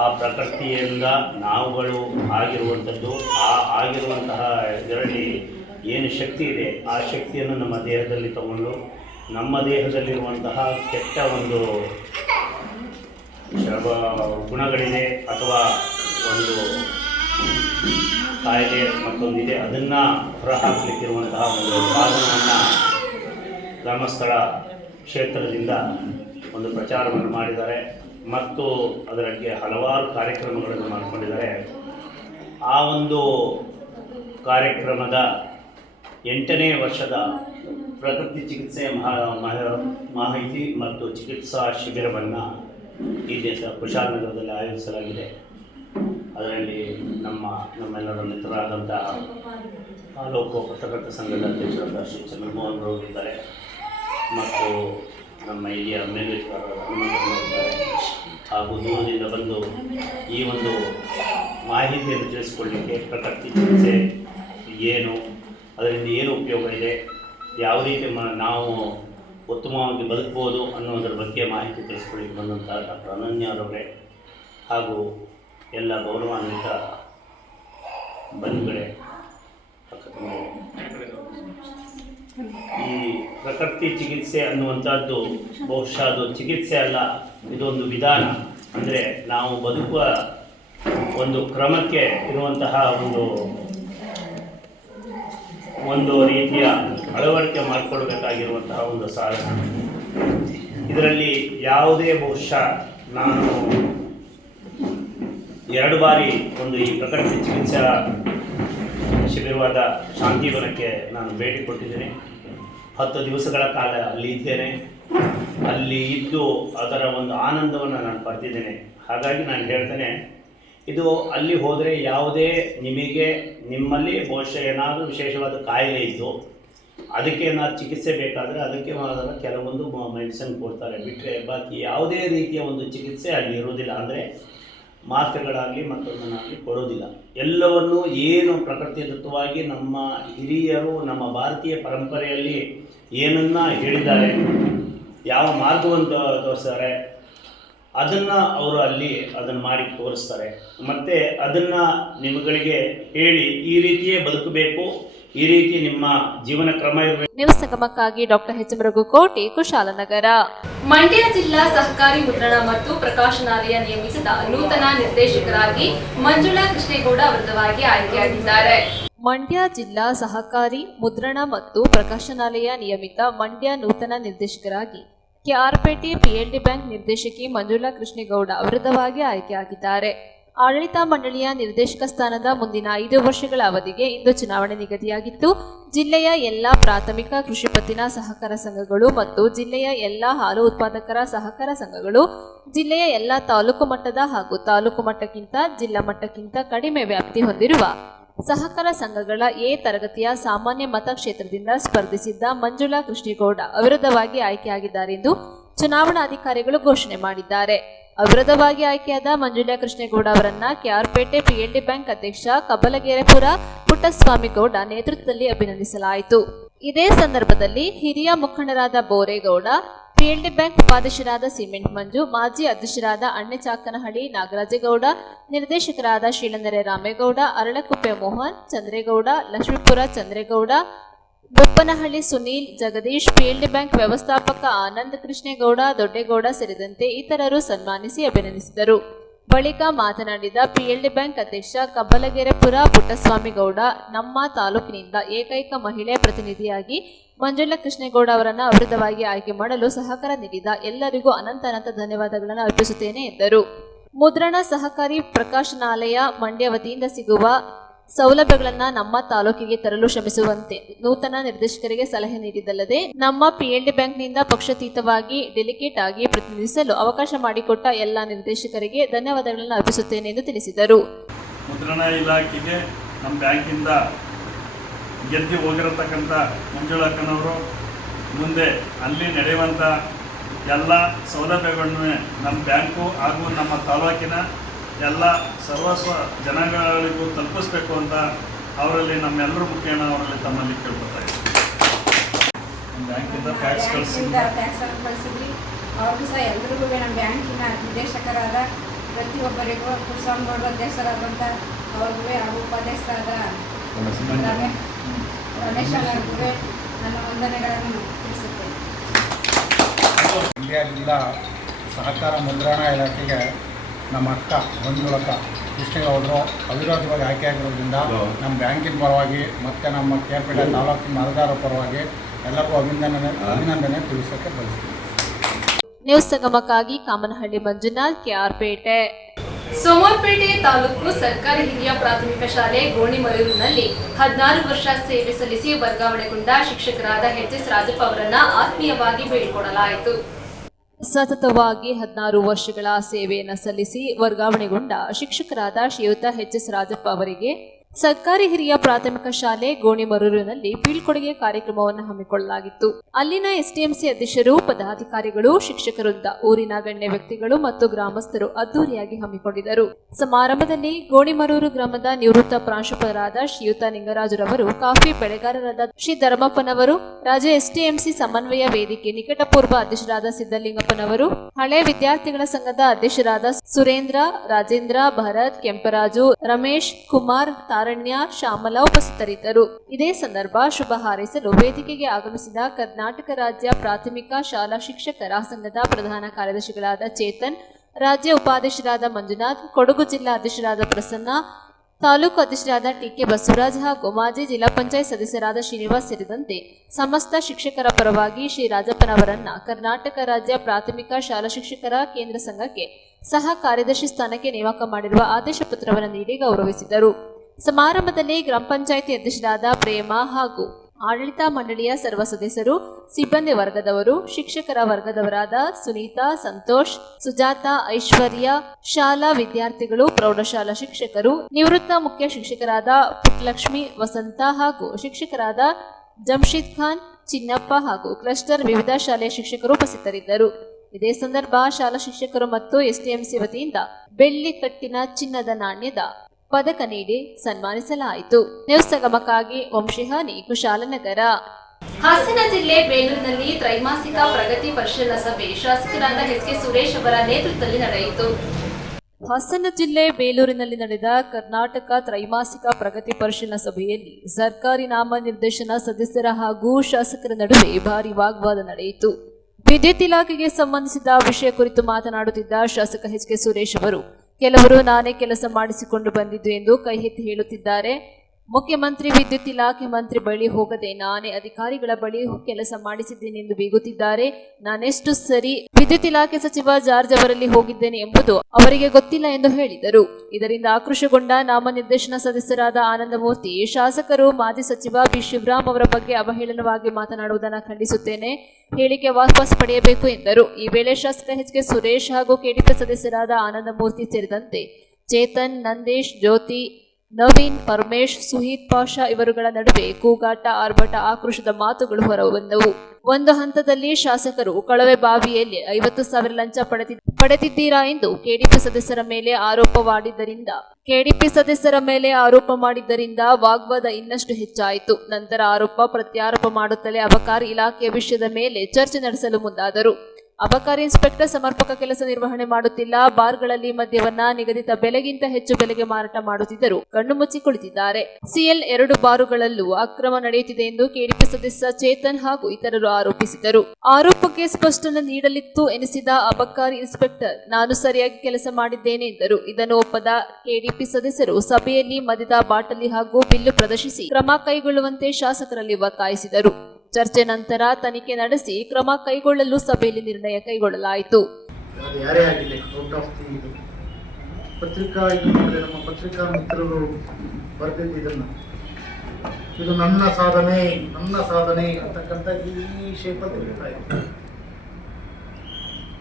ಆ ಪ್ರಕೃತಿಯಿಂದ ನಾವುಗಳು ಆಗಿರುವಂಥದ್ದು, ಆ ಆಗಿರುವಂತಹ ಇದರಲ್ಲಿ ಏನು ಶಕ್ತಿ ಇದೆ, ಆ ಶಕ್ತಿಯನ್ನು ನಮ್ಮ ದೇಹದಲ್ಲಿ ತಗೊಂಡು ನಮ್ಮ ದೇಹದಲ್ಲಿರುವಂತಹ ಕೆಟ್ಟ ಒಂದು ಗುಣಗಳಿದೆ ಅಥವಾ ಒಂದು ಕಾಯಿಲೆ ಮತ್ತೊಂದಿದೆ, ಅದನ್ನು ಹೊರಹಾಕಲಿಕ್ಕಿರುವಂತಹ ಒಂದು ಸಾಧನವನ್ನು ಧರ್ಮಸ್ಥಳ ಕ್ಷೇತ್ರದಿಂದ ಒಂದು ಪ್ರಚಾರವನ್ನು ಮಾಡಿದ್ದಾರೆ ಮತ್ತು ಅದಕ್ಕೆ ಹಲವಾರು ಕಾರ್ಯಕ್ರಮಗಳನ್ನು ಮಾಡಿಕೊಂಡಿದ್ದಾರೆ. ಆ ಒಂದು ಕಾರ್ಯಕ್ರಮದ 8ನೇ ವರ್ಷದ ಪ್ರಕೃತಿ ಚಿಕಿತ್ಸೆ ಮಾಹಿತಿ ಮತ್ತು ಚಿಕಿತ್ಸಾ ಶಿಬಿರವನ್ನು ಈ ಕುಶಾಲನಗರದಲ್ಲಿ ಆಯೋಜಿಸಲಾಗಿದೆ. ಅದರಲ್ಲಿ ನಮ್ಮೆಲ್ಲರ ಮಿತ್ರರಾದಂತಹ ತಾಲೂಕು ಪತ್ರಕರ್ತ ಸಂಘದ ಅಧ್ಯಕ್ಷರಾದ ಶ್ರೀ ಚಂದ್ರಮೋಹನ್ ರವರು ಇದ್ದಾರೆ ಮತ್ತು ನಮ್ಮ ಇಲ್ಲಿಯ ಮೇಲ್ವಿಚಾರಕರಾದ ಹನುಮಂತನವರಿದ್ದಾರೆ. ಹಾಗೂ ದೂರದಿಂದ ಬಂದು ಈ ಒಂದು ಮಾಹಿತಿಯನ್ನು ತಿಳಿಸಿಕೊಳ್ಳಲಿಕ್ಕೆ ಪ್ರಕೃತಿ ಚಿಕಿತ್ಸೆ ಏನು, ಅದರಿಂದ ಏನು ಉಪಯೋಗ ಇದೆ, ಯಾವ ರೀತಿ ನಾವು ಉತ್ತಮವಾಗಿ ಬದುಕ್ಬೋದು ಅನ್ನೋದರ ಬಗ್ಗೆ ಮಾಹಿತಿ ತಿಳಿಸ್ಕೊಳ್ಳಿಕ್ಕೆ ಬಂದಂಥ ಡಾಕ್ಟರ್ ಅನನ್ಯರವರೇ ಹಾಗೂ ಎಲ್ಲ ಗೌರವಾನ್ವಿತ ಬಂಧುಗಳೇ, ಈ ಪ್ರಕೃತಿ ಚಿಕಿತ್ಸೆ ಅನ್ನುವಂಥದ್ದು ಬಹುಶಃ ಅದು ಚಿಕಿತ್ಸೆ ಅಲ್ಲ, ಇದೊಂದು ವಿಧಾನ. ಅಂದರೆ ನಾವು ಬದುಕುವ ಒಂದು ಕ್ರಮಕ್ಕೆ ಇರುವಂತಹ ಒಂದು ರೀತಿಯ ಅಳವಡಿಕೆ ಮಾಡಿಕೊಳ್ಬೇಕಾಗಿರುವಂತಹ ಒಂದು ಸಾಧನ. ಇದರಲ್ಲಿ ಯಾವುದೇ ಬಹುಶಃ ನಾನು 2 ಬಾರಿ ಈ ಪ್ರಕೃತಿ ಚಿಕಿತ್ಸಾ ಶಿಬಿರವಾದ ಶಾಂತಿವನಕ್ಕೆ ನಾನು ಭೇಟಿ ಕೊಟ್ಟಿದ್ದೇನೆ. 10 ದಿವಸಗಳ ಕಾಲ ಅಲ್ಲಿ ಇದ್ದೇನೆ. ಅಲ್ಲಿ ಇದ್ದು ಅದರ ಒಂದು ಆನಂದವನ್ನು ನಾನು ಪಡೆದಿದ್ದೇನೆ. ಹಾಗಾಗಿ ನಾನು ಹೇಳ್ತೇನೆ, ಇದು ಅಲ್ಲಿ ಹೋದರೆ ಯಾವುದೇ ನಿಮ್ಮಲ್ಲಿ ಬಹುಶಃ ಏನಾದರೂ ವಿಶೇಷವಾದ ಕಾಯಿಲೆ ಇದ್ದು ಅದಕ್ಕೆ ಏನಾದ್ರು ಚಿಕಿತ್ಸೆ ಬೇಕಾದರೆ ಅದಕ್ಕೆ ಕೆಲವೊಂದು ಮೆಡಿಸಿನ್ ಕೊಡ್ತಾರೆ, ಬಿಟ್ಟರೆ ಬಾಕಿ ಯಾವುದೇ ರೀತಿಯ ಒಂದು ಚಿಕಿತ್ಸೆ ಅಲ್ಲಿ ಇರೋದಿಲ್ಲ. ಅಂದರೆ ಮಾತ್ರೆಗಳಾಗಲಿ ಮತ್ತೊಂದನ್ನಾಗಲಿ ಕೊಡೋದಿಲ್ಲ. ಎಲ್ಲವನ್ನು ಏನು ಪ್ರಕೃತಿದತ್ತವಾಗಿ ನಮ್ಮ ಹಿರಿಯರು ನಮ್ಮ ಭಾರತೀಯ ಪರಂಪರೆಯಲ್ಲಿ ಏನನ್ನ ಹೇಳಿದ್ದಾರೆ, ಯಾವ ಮಾರ್ಗವನ್ನು ತೋರಿಸ್ತಾರೆ, ಅದನ್ನು ಅವರು ಅಲ್ಲಿ ಅದನ್ನು ಮಾಡಿ ತೋರಿಸ್ತಾರೆ. ಮತ್ತು ಅದನ್ನು ನಿಮ್ಮಗಳಿಗೆ ಹೇಳಿ ಈ ರೀತಿಯೇ ಬದುಕಬೇಕು, ಈ ರೀತಿ ನಿಮ್ಮ ಜೀವನ ಕ್ರಮ ಇರಬೇಕು. ನ್ಯೂಸ್ ಸಂಗಮಕ್ಕಾಗಿ doctor H M Raghukoti, Kushalnagar. Mandya ಜಿಲ್ಲಾ ಸಹಕಾರಿ ಮುದ್ರಣ ಮತ್ತು ಪ್ರಕಾಶನಾಲಯ ನಿಯಮಿಸಿದ ನೂತನ ನಿರ್ದೇಶಕರಾಗಿ ಮಂಜುಳಾ ಕೃಷ್ಣೇಗೌಡ ವೃತ್ತವಾಗಿ ಆಯ್ಕೆಯಾಗಿದ್ದಾರೆ. ಮಂಡ್ಯ ಜಿಲ್ಲಾ ಸಹಕಾರಿ ಮುದ್ರಣ ಮತ್ತು ಪ್ರಕಾಶನಾಲಯ ನಿಯಮಿತ ಮಂಡ್ಯ ನೂತನ ನಿರ್ದೇಶಕರಾಗಿ ಕೆಆರ್ಪೇಟೆ ಪಿಎಲ್ಡಿ ಬ್ಯಾಂಕ್ ನಿರ್ದೇಶಕಿ ಮಂಜುಳಾ ಕೃಷ್ಣೇಗೌಡ ಅವಿರೋಧವಾಗಿ ಆಯ್ಕೆಯಾಗಿದ್ದಾರೆ. ಆಡಳಿತ ಮಂಡಳಿಯ ನಿರ್ದೇಶಕ ಸ್ಥಾನದ ಮುಂದಿನ 5 ವರ್ಷಗಳ ಅವಧಿಗೆ ಇಂದು ಚುನಾವಣೆ ನಿಗದಿಯಾಗಿದ್ದು, ಜಿಲ್ಲೆಯ ಎಲ್ಲಾ ಪ್ರಾಥಮಿಕ ಕೃಷಿ ಪತ್ತಿನ ಸಹಕಾರ ಸಂಘಗಳು ಮತ್ತು ಜಿಲ್ಲೆಯ ಎಲ್ಲಾ ಹಾಲು ಉತ್ಪಾದಕರ ಸಹಕಾರ ಸಂಘಗಳು, ಜಿಲ್ಲೆಯ ಎಲ್ಲಾ ತಾಲೂಕು ಮಟ್ಟದ ಹಾಗೂ ತಾಲೂಕು ಮಟ್ಟಕ್ಕಿಂತ ಜಿಲ್ಲಾ ಮಟ್ಟಕ್ಕಿಂತ ಕಡಿಮೆ ವ್ಯಾಪ್ತಿ ಹೊಂದಿರುವ ಸಹಕಾರ ಸಂಘಗಳ ಎ ತರಗತಿಯ ಸಾಮಾನ್ಯ ಮತಕ್ಷೇತ್ರದಿಂದ ಸ್ಪರ್ಧಿಸಿದ್ದ ಮಂಜುಳಾ ಕೃಷ್ಣೇಗೌಡ ಅವಿರೋಧವಾಗಿ ಆಯ್ಕೆಯಾಗಿದ್ದಾರೆಂದು ಚುನಾವಣಾಧಿಕಾರಿಗಳು ಘೋಷಣೆ ಮಾಡಿದ್ದಾರೆ. ಅವಿರೋಧವಾಗಿ ಆಯ್ಕೆಯಾದ ಮಂಜುಳಾ ಕೃಷ್ಣೇಗೌಡ ಅವರನ್ನ ಕೆಆರ್ಪೇಟೆ ಪಿಎಲ್ಡಿ ಬ್ಯಾಂಕ್ ಅಧ್ಯಕ್ಷ ಕಬ್ಬಲಗೆರೆಪುರ ಪುಟ್ಟಸ್ವಾಮಿಗೌಡ ನೇತೃತ್ವದಲ್ಲಿ ಅಭಿನಂದಿಸಲಾಯಿತು. ಇದೇ ಸಂದರ್ಭದಲ್ಲಿ ಹಿರಿಯ ಮುಖಂಡರಾದ ಬೋರೇಗೌಡ, ಪಿಎಲ್ಡಿ ಬ್ಯಾಂಕ್ ಉಪಾಧ್ಯಕ್ಷರಾದ ಸಿಮೆಂಟ್ ಮಂಜು, ಮಾಜಿ ಅಧ್ಯಕ್ಷರಾದ ಅಣ್ಣೆಚಾಕನಹಳ್ಳಿ ನಾಗರಾಜೇಗೌಡ, ನಿರ್ದೇಶಕರಾದ ಶೀಲಂದರೆ ರಾಮೇಗೌಡ, ಅರಳಕುಪ್ಪೆ ಮೋಹನ್, ಚಂದ್ರೇಗೌಡ, ಲಕ್ಷ್ಮೀಪುರ ಚಂದ್ರೇಗೌಡ, ಬೊಪ್ಪನಹಳ್ಳಿ ಸುನೀಲ್, ಜಗದೀಶ್, ಪಿಎಲ್ಡಿ ಬ್ಯಾಂಕ್ ವ್ಯವಸ್ಥಾಪಕ ಆನಂದ್ ಕೃಷ್ಣೇಗೌಡ, ದೊಡ್ಡೇಗೌಡ ಸೇರಿದಂತೆ ಇತರರು ಸನ್ಮಾನಿಸಿ ಅಭಿನಂದಿಸಿದರು. ಬಳಿಕ ಮಾತನಾಡಿದ ಪಿಎಲ್ಡಿ ಬ್ಯಾಂಕ್ ಅಧ್ಯಕ್ಷ ಕಬ್ಬಲಗೆರೆಪುರ ಪುಟ್ಟಸ್ವಾಮಿಗೌಡ, ನಮ್ಮ ತಾಲೂಕಿನಿಂದ ಏಕೈಕ ಮಹಿಳೆ ಪ್ರತಿನಿಧಿಯಾಗಿ ಮಂಜುಳಾ ಕೃಷ್ಣೇಗೌಡ ಅವರನ್ನು ಅವಿರೋಧವಾಗಿ ಆಯ್ಕೆ ಮಾಡಲು ಸಹಕಾರ ನೀಡಿದ ಎಲ್ಲರಿಗೂ ಅನಂತ ಧನ್ಯವಾದಗಳನ್ನು ಅರ್ಪಿಸುತ್ತೇನೆ ಎಂದರು. ಮುದ್ರಣ ಸಹಕಾರಿ ಪ್ರಕಾಶನಾಲಯ ಮಂಡ್ಯ ವತಿಯಿಂದ ಸಿಗುವ ಸೌಲಭ್ಯಗಳನ್ನು ನಮ್ಮ ತಾಲೂಕಿಗೆ ತರಲು ಶ್ರಮಿಸುವಂತೆ ನೂತನ ನಿರ್ದೇಶಕರಿಗೆ ಸಲಹೆ ನೀಡಿದ್ದಲ್ಲದೆ, ನಮ್ಮ ಪಿಎಲ್ಡಿ ಬ್ಯಾಂಕ್ನಿಂದ ಪಕ್ಷಾತೀತವಾಗಿ ಡೆಲಿಗೇಟ್ ಆಗಿ ಪ್ರತಿನಿಧಿಸಲು ಅವಕಾಶ ಮಾಡಿಕೊಟ್ಟ ಎಲ್ಲ ನಿರ್ದೇಶಕರಿಗೆ ಧನ್ಯವಾದಗಳನ್ನು ಅರ್ಪಿಸುತ್ತೇನೆ ಎಂದು ತಿಳಿಸಿದರು. ಮುದ್ರಣ ಇಲಾಖೆಗೆ ನಮ್ಮ ಬ್ಯಾಂಕಿಂದ ಗೆದ್ದು ಹೋಗಿರತಕ್ಕಂಥ ಮಂಜುಳಕ್ಕನವರು ಮುಂದೆ ಅಲ್ಲಿ ನಡೆಯುವಂಥ ಎಲ್ಲ ಸೌಲಭ್ಯಗಳನ್ನು ನಮ್ಮ ಬ್ಯಾಂಕು ಹಾಗೂ ನಮ್ಮ ತಾಲೂಕಿನ ಎಲ್ಲ ಸರ್ವಸ್ವ ಜನಗಳಿಗೂ ತಲುಪಿಸ್ಬೇಕು ಅಂತ ಅವರಲ್ಲಿ ನಮ್ಮೆಲ್ಲರ ಮುಖೇನ ಅವರಲ್ಲಿ ತಮ್ಮಲ್ಲಿ ಕೇಳ್ಕೊತಾ ಇದ್ದೀವಿ. ಬ್ಯಾಂಕಿಂದ ಟ್ಯಾಕ್ಸ್ ಕಳಿಸಿದ್ವಿ, ಅವ್ರಿಗೂ ಸಹ ಎಲ್ರಿಗೂ ನಮ್ಮ ಬ್ಯಾಂಕಿನ ನಿರ್ದೇಶಕರಾದ ಪ್ರತಿಯೊಬ್ಬರಿಗೂ ಕುಸ್ವಾಮಿಗೌಡ ಅಧ್ಯಕ್ಷರಾದಂಥ ಅವ್ರಿಗೂ ಹಾಗೂ ಉಪಾಧ್ಯಕ್ಷರಾದ ರಮೇಶ್ ಅವರಿಗೂ ನನ್ನ ವಂದನೆಗಳನ್ನು ತಿಳಿಸುತ್ತೇನೆ. ಮಂಡ್ಯ ಜಿಲ್ಲಾ ಸಹಕಾರ ಮುದ್ರಣ ಇಲಾಖೆಗೆ ನಮ್ಮ ಅಕ್ಕ ಮಂಜುಳಕ್ಕ ಕೃಷ್ಣೇಗೌಡರು ಅವಿರೋಧವಾಗಿ ಆಯ್ಕೆಯಾಗಿರೋದ್ರಿಂದ ನಮ್ಮ ಬ್ಯಾಂಕಿನ ಪರವಾಗಿ ಮತ್ತು ನಮ್ಮ ಕೆಆರ್ಪೇಟೆ ತಾಲೂಕಿನ ಮತದಾರರ ಪರವಾಗಿ ಎಲ್ಲರಿಗೂ ಅಭಿನಂದನೆ ತಿಳಿಸೋಕ್ಕೆ ಬಯಸ್ತೀನಿ. ನ್ಯೂಸ್ ಸಂಗಮಕ್ಕಾಗಿ ಕಾಮನಹಳ್ಳಿ ಮಂಜುನಾಥ್, ಕೆಆರ್ಪೇಟೆ. ಸೋಮವಾರಪೇಟೆ ತಾಲೂಕು ಸರ್ಕಾರಿ ಹಿರಿಯ ಪ್ರಾಥಮಿಕ ಶಾಲೆ ಗೋಣಿಮರೂರಿನಲ್ಲಿ 16 ವರ್ಷ ಸೇವೆ ಸಲ್ಲಿಸಿ ವರ್ಗಾವಣೆಗೊಂಡ ಶಿಕ್ಷಕರಾದ ಎಚ್.ಎಸ್. ರಾಜಪ್ಪ ಅವರನ್ನ ಆತ್ಮೀಯವಾಗಿ ಬೀಳ್ಕೊಡಲಾಯಿತು. ಸತತವಾಗಿ 16 ವರ್ಷಗಳ ಸೇವೆಯನ್ನು ಸಲ್ಲಿಸಿ ವರ್ಗಾವಣೆಗೊಂಡ ಶಿಕ್ಷಕರಾದ ಶ್ರೀಯುತ ಎಚ್.ಎಸ್. ರಾಜಪ್ಪ ಅವರಿಗೆ ಸರ್ಕಾರಿ ಹಿರಿಯ ಪ್ರಾಥಮಿಕ ಶಾಲೆ ಗೋಣಿಮರೂರಿನಲ್ಲಿ ಬೀಳ್ಕೊಡುಗೆ ಕಾರ್ಯಕ್ರಮವನ್ನು ಹಮ್ಮಿಕೊಳ್ಳಲಾಗಿತ್ತು. ಅಲ್ಲಿನ ಎಸ್ಟಿಎಂಸಿ ಅಧ್ಯಕ್ಷರು, ಪದಾಧಿಕಾರಿಗಳು, ಶಿಕ್ಷಕರಿಂದ ಊರಿನ ಗಣ್ಯ ವ್ಯಕ್ತಿಗಳು ಮತ್ತು ಗ್ರಾಮಸ್ಥರು ಅದ್ದೂರಿಯಾಗಿ ಹಮ್ಮಿಕೊಂಡಿದ್ದರು. ಸಮಾರಂಭದಲ್ಲಿ ಗೋಣಿಮರೂರು ಗ್ರಾಮದ ನಿವೃತ್ತ ಪ್ರಾಂಶುಪಾಲರಾದ ಶ್ರೀಯುತ ನಿಂಗರಾಜುರವರು, ಕಾಫಿ ಬೆಳೆಗಾರರಾದ ಶ್ರೀ ಧರ್ಮಪ್ಪನವರು, ರಾಜ್ಯ ಎಸ್ಟಿಎಂಸಿ ಸಮನ್ವಯ ವೇದಿಕೆ ನಿಕಟಪೂರ್ವ ಅಧ್ಯಕ್ಷರಾದ ಸಿದ್ದಲಿಂಗಪ್ಪನವರು, ಹಳೆ ವಿದ್ಯಾರ್ಥಿಗಳ ಸಂಘದ ಅಧ್ಯಕ್ಷರಾದ ಸುರೇಂದ್ರ, ರಾಜೇಂದ್ರ, ಭರತ್, ಕೆಂಪರಾಜು, ರಮೇಶ್, ಕುಮಾರ್, ತಾರಣ್ಯ, ಶ್ಯಾಮಲಾ ಉಪಸ್ಥಿತರಿದ್ದರು. ಇದೇ ಸಂದರ್ಭ ಶುಭ ಹಾರೈಸಲು ವೇದಿಕೆಗೆ ಆಗಮಿಸಿದ ಕರ್ನಾಟಕ ರಾಜ್ಯ ಪ್ರಾಥಮಿಕ ಶಾಲಾ ಶಿಕ್ಷಕರ ಸಂಘದ ಪ್ರಧಾನ ಕಾರ್ಯದರ್ಶಿಗಳಾದ ಚೇತನ್, ರಾಜ್ಯ ಉಪಾಧ್ಯಕ್ಷರಾದ ಮಂಜುನಾಥ್, ಕೊಡಗು ಜಿಲ್ಲಾ ಅಧ್ಯಕ್ಷರಾದ ಪ್ರಸನ್ನ, ತಾಲೂಕು ಅಧ್ಯಕ್ಷರಾದ ಟಿ.ಕೆ. ಬಸವರಾಜ್ ಹಾಗೂ ಮಾಜಿ ಜಿಲ್ಲಾ ಪಂಚಾಯತ್ ಸದಸ್ಯರಾದ ಶ್ರೀನಿವಾಸ್ ಸೇರಿದಂತೆ ಸಮಸ್ತ ಶಿಕ್ಷಕರ ಪರವಾಗಿ ಶ್ರೀ ರಾಜಪ್ಪನವರನ್ನ ಕರ್ನಾಟಕ ರಾಜ್ಯ ಪ್ರಾಥಮಿಕ ಶಾಲಾ ಶಿಕ್ಷಕರ ಕೇಂದ್ರ ಸಂಘಕ್ಕೆ ಸಹ ಕಾರ್ಯದರ್ಶಿ ಸ್ಥಾನಕ್ಕೆ ನೇಮಕ ಮಾಡಿರುವ ಆದೇಶ ಪತ್ರವನ್ನು ನೀಡಿ ಗೌರವಿಸಿದರು. ಸಮಾರಂಭದಲ್ಲಿ ಗ್ರಾಮ ಪಂಚಾಯಿತಿ ಅಧ್ಯಕ್ಷರಾದ ಪ್ರೇಮ ಹಾಗೂ ಆಡಳಿತ ಮಂಡಳಿಯ ಸರ್ವ ಸದಸ್ಯರು, ಸಿಬ್ಬಂದಿ ವರ್ಗದವರು, ಶಿಕ್ಷಕರ ವರ್ಗದವರಾದ ಸುನೀತಾ, ಸಂತೋಷ್, ಸುಜಾತ, ಐಶ್ವರ್ಯ, ಶಾಲಾ ವಿದ್ಯಾರ್ಥಿಗಳು, ಪ್ರೌಢಶಾಲಾ ಶಿಕ್ಷಕರು, ನಿವೃತ್ತ ಮುಖ್ಯ ಶಿಕ್ಷಕರಾದ ಪುಟ್ಟಲಕ್ಷ್ಮಿ, ವಸಂತ ಹಾಗೂ ಶಿಕ್ಷಕರಾದ ಜಮ್ಶೀದ್ ಖಾನ್, ಚಿನ್ನಪ್ಪ ಹಾಗೂ ಕ್ಲಸ್ಟರ್ ವಿವಿಧ ಶಾಲೆಯ ಶಿಕ್ಷಕರು ಉಪಸ್ಥಿತರಿದ್ದರು. ಇದೇ ಸಂದರ್ಭ ಶಾಲಾ ಶಿಕ್ಷಕರು ಮತ್ತು ಎಸ್ಟಿಎಂಸಿ ವತಿಯಿಂದ ಬೆಳ್ಳಿ ಕಟ್ಟಿನ ಚಿನ್ನದ ನಾಣ್ಯದ ಪದಕ ನೀಡಿ ಸನ್ಮಾನಿಸಲಾಯಿತು. ನ್ಯೂಸ್ ಸಂಗಮಕ್ಕಾಗಿ ವಂಶಿಹಾನಿ, ಕುಶಾಲನಗರ. ಹಾಸನ ಜಿಲ್ಲೆ ಬೇಲೂರಿನಲ್ಲಿ ತ್ರೈಮಾಸಿಕ ಪ್ರಗತಿ ಪರಿಶೀಲನಾ ಸಭೆ ಶಾಸಕರಾದ ಎಚ್.ಕೆ. ಸುರೇಶ್ ಅವರ ನೇತೃತ್ವದಲ್ಲಿ ನಡೆಯಿತು. ಹಾಸನ ಜಿಲ್ಲೆ ಬೇಲೂರಿನಲ್ಲಿ ನಡೆದ ಕರ್ನಾಟಕ ತ್ರೈಮಾಸಿಕ ಪ್ರಗತಿ ಪರಿಶೀಲನಾ ಸಭೆಯಲ್ಲಿ ಸರ್ಕಾರಿ ನಾಮನಿರ್ದೇಶನ ಸದಸ್ಯರ ಹಾಗೂ ಶಾಸಕರ ನಡುವೆ ಭಾರಿ ವಾಗ್ವಾದ ನಡೆಯಿತು. ವಿದ್ಯುತ್ ಇಲಾಖೆಗೆ ಸಂಬಂಧಿಸಿದ ವಿಷಯ ಕುರಿತು ಮಾತನಾಡುತ್ತಿದ್ದ ಶಾಸಕ ಎಚ್.ಕೆ. ಸುರೇಶ್ ಅವರು, ಕೆಲವರು ನಾನೇ ಕೆಲಸ ಮಾಡಿಸಿಕೊಂಡು ಬಂದಿದ್ದು ಎಂದು ಕೈ ಎತ್ತಿ ಹೇಳುತ್ತಿದ್ದಾರೆ. ಮುಖ್ಯಮಂತ್ರಿ ವಿದ್ಯುತ್ ಇಲಾಖೆ ಮಂತ್ರಿ ಬಳಿ ಹೋಗದೆ ನಾನೇ ಅಧಿಕಾರಿಗಳ ಬಳಿ ಕೆಲಸ ಮಾಡಿಸಿದ್ದೇನೆಂದು ಬೀಗುತ್ತಿದ್ದಾರೆ. ನಾನೆಷ್ಟು ಸರಿ ವಿದ್ಯುತ್ ಇಲಾಖೆ ಸಚಿವ ಜಾರ್ಜ್ ಅವರಲ್ಲಿ ಹೋಗಿದ್ದೇನೆ ಎಂಬುದು ಅವರಿಗೆ ಗೊತ್ತಿಲ್ಲ ಎಂದು ಹೇಳಿದರು. ಇದರಿಂದ ಆಕ್ರೋಶಗೊಂಡ ನಾಮನಿರ್ದೇಶನ ಸದಸ್ಯರಾದ ಆನಂದಮೂರ್ತಿ, ಶಾಸಕರು ಮಾಜಿ ಸಚಿವ ಬಿ ಶಿವರಾಮ್ ಅವರ ಬಗ್ಗೆ ಅವಹೇಳನವಾಗಿ ಮಾತನಾಡುವುದನ್ನು ಖಂಡಿಸುತ್ತೇನೆ, ಹೇಳಿಕೆ ವಾಪಸ್ ಪಡೆಯಬೇಕು ಎಂದರು. ಈ ವೇಳೆ ಶಾಸಕ ಎಚ್ ಕೆ ಸುರೇಶ್ ಹಾಗೂ ಕೆಡಿಪಿ ಸದಸ್ಯರಾದ ಆನಂದಮೂರ್ತಿ ಸೇರಿದಂತೆ ಚೇತನ್, ನಂದೇಶ್, ಜ್ಯೋತಿ, ನವೀನ್, ಪರಮೇಶ್, ಸುಹೀದ್ ಪಾಷಾ ಇವರುಗಳ ನಡುವೆ ಕೂಗಾಟ, ಆರ್ಭಟ, ಆಕ್ರೋಶದ ಮಾತುಗಳು ಹೊರಬಂದವು. ಒಂದು ಹಂತದಲ್ಲಿ ಶಾಸಕರು ಕೊಳವೆ ಬಾವಿಯಲ್ಲಿ 50,000 ಲಂಚ ಪಡೆದಿದ್ದೀರಾ ಎಂದು ಕೆಡಿಪಿ ಸದಸ್ಯರ ಮೇಲೆ ಆರೋಪ ಮಾಡಿದ್ದರಿಂದ ವಾಗ್ವಾದ ಇನ್ನಷ್ಟು ಹೆಚ್ಚಾಯಿತು. ನಂತರ ಆರೋಪ ಪ್ರತ್ಯಾರೋಪ ಮಾಡುತ್ತಲೇ ಅಬಕಾರಿ ಇಲಾಖೆಯ ವಿಷಯದ ಮೇಲೆ ಚರ್ಚೆ ನಡೆಸಲು ಮುಂದಾದರು. ಅಬಕಾರಿ ಇನ್ಸ್ಪೆಕ್ಟರ್ ಸಮರ್ಪಕ ಕೆಲಸ ನಿರ್ವಹಣೆ ಮಾಡುತ್ತಿಲ್ಲ, ಬಾರ್ಗಳಲ್ಲಿ ಮದ್ಯವನ್ನ ನಿಗದಿತ ಬೆಲೆಗಿಂತ ಹೆಚ್ಚು ಬೆಲೆಗೆ ಮಾರಾಟ ಮಾಡುತ್ತಿದ್ದರು, ಕಣ್ಣು ಮುಚ್ಚಿ ಕುಳಿತಿದ್ದಾರೆ. ಸಿಎಲ್ 2 ಬಾರುಗಳಲ್ಲೂ ಅಕ್ರಮ ನಡೆಯುತ್ತಿದೆ ಎಂದು ಕೆಡಿಪಿ ಸದಸ್ಯ ಚೇತನ್ ಹಾಗೂ ಇತರರು ಆರೋಪಿಸಿದರು. ಆರೋಪಕ್ಕೆ ಸ್ಪಷ್ಟನೆ ನೀಡಲಿತ್ತು ಎನಿಸಿದ ಅಬಕಾರಿ ಇನ್ಸ್ಪೆಕ್ಟರ್ ನಾನು ಸರಿಯಾಗಿ ಕೆಲಸ ಮಾಡಿದ್ದೇನೆ ಎಂದರು. ಇದನ್ನು ಒಪ್ಪದ ಕೆಡಿಪಿ ಸದಸ್ಯರು ಸಭೆಯಲ್ಲಿ ಮದ್ಯದ ಬಾಟಲಿ ಹಾಗೂ ಬಿಲ್ಲು ಪ್ರದರ್ಶಿಸಿ ಕ್ರಮ ಕೈಗೊಳ್ಳುವಂತೆ ಶಾಸಕರಲ್ಲಿ ಒತ್ತಾಯಿಸಿದರು. ಚರ್ಚೆ ನಂತರ ತನಿಖೆ ನಡೆಸಿ ಕ್ರಮ ಕೈಗೊಳ್ಳಲು ಸಭೆಯಲ್ಲಿ ನಿರ್ಣಯ ಕೈಗೊಳ್ಳಲಾಯಿತು. ಯಾರೇ ಆಗಲಿ ಔಟ್ ಆಫ್ ದಿ ಪತ್ರಿಕಾ ನಮ್ಮ ಪತ್ರಿಕಾ ಮಿತ್ರರು ಬರೆದಿದ್ದು ಇದು ನನ್ನ ಸಾಧನೆ ಅಂತಕ್ಕಂಥ ಈ ಶೇಪಲ್ಲಿ ಇರ್ತಾ ಇದೆ.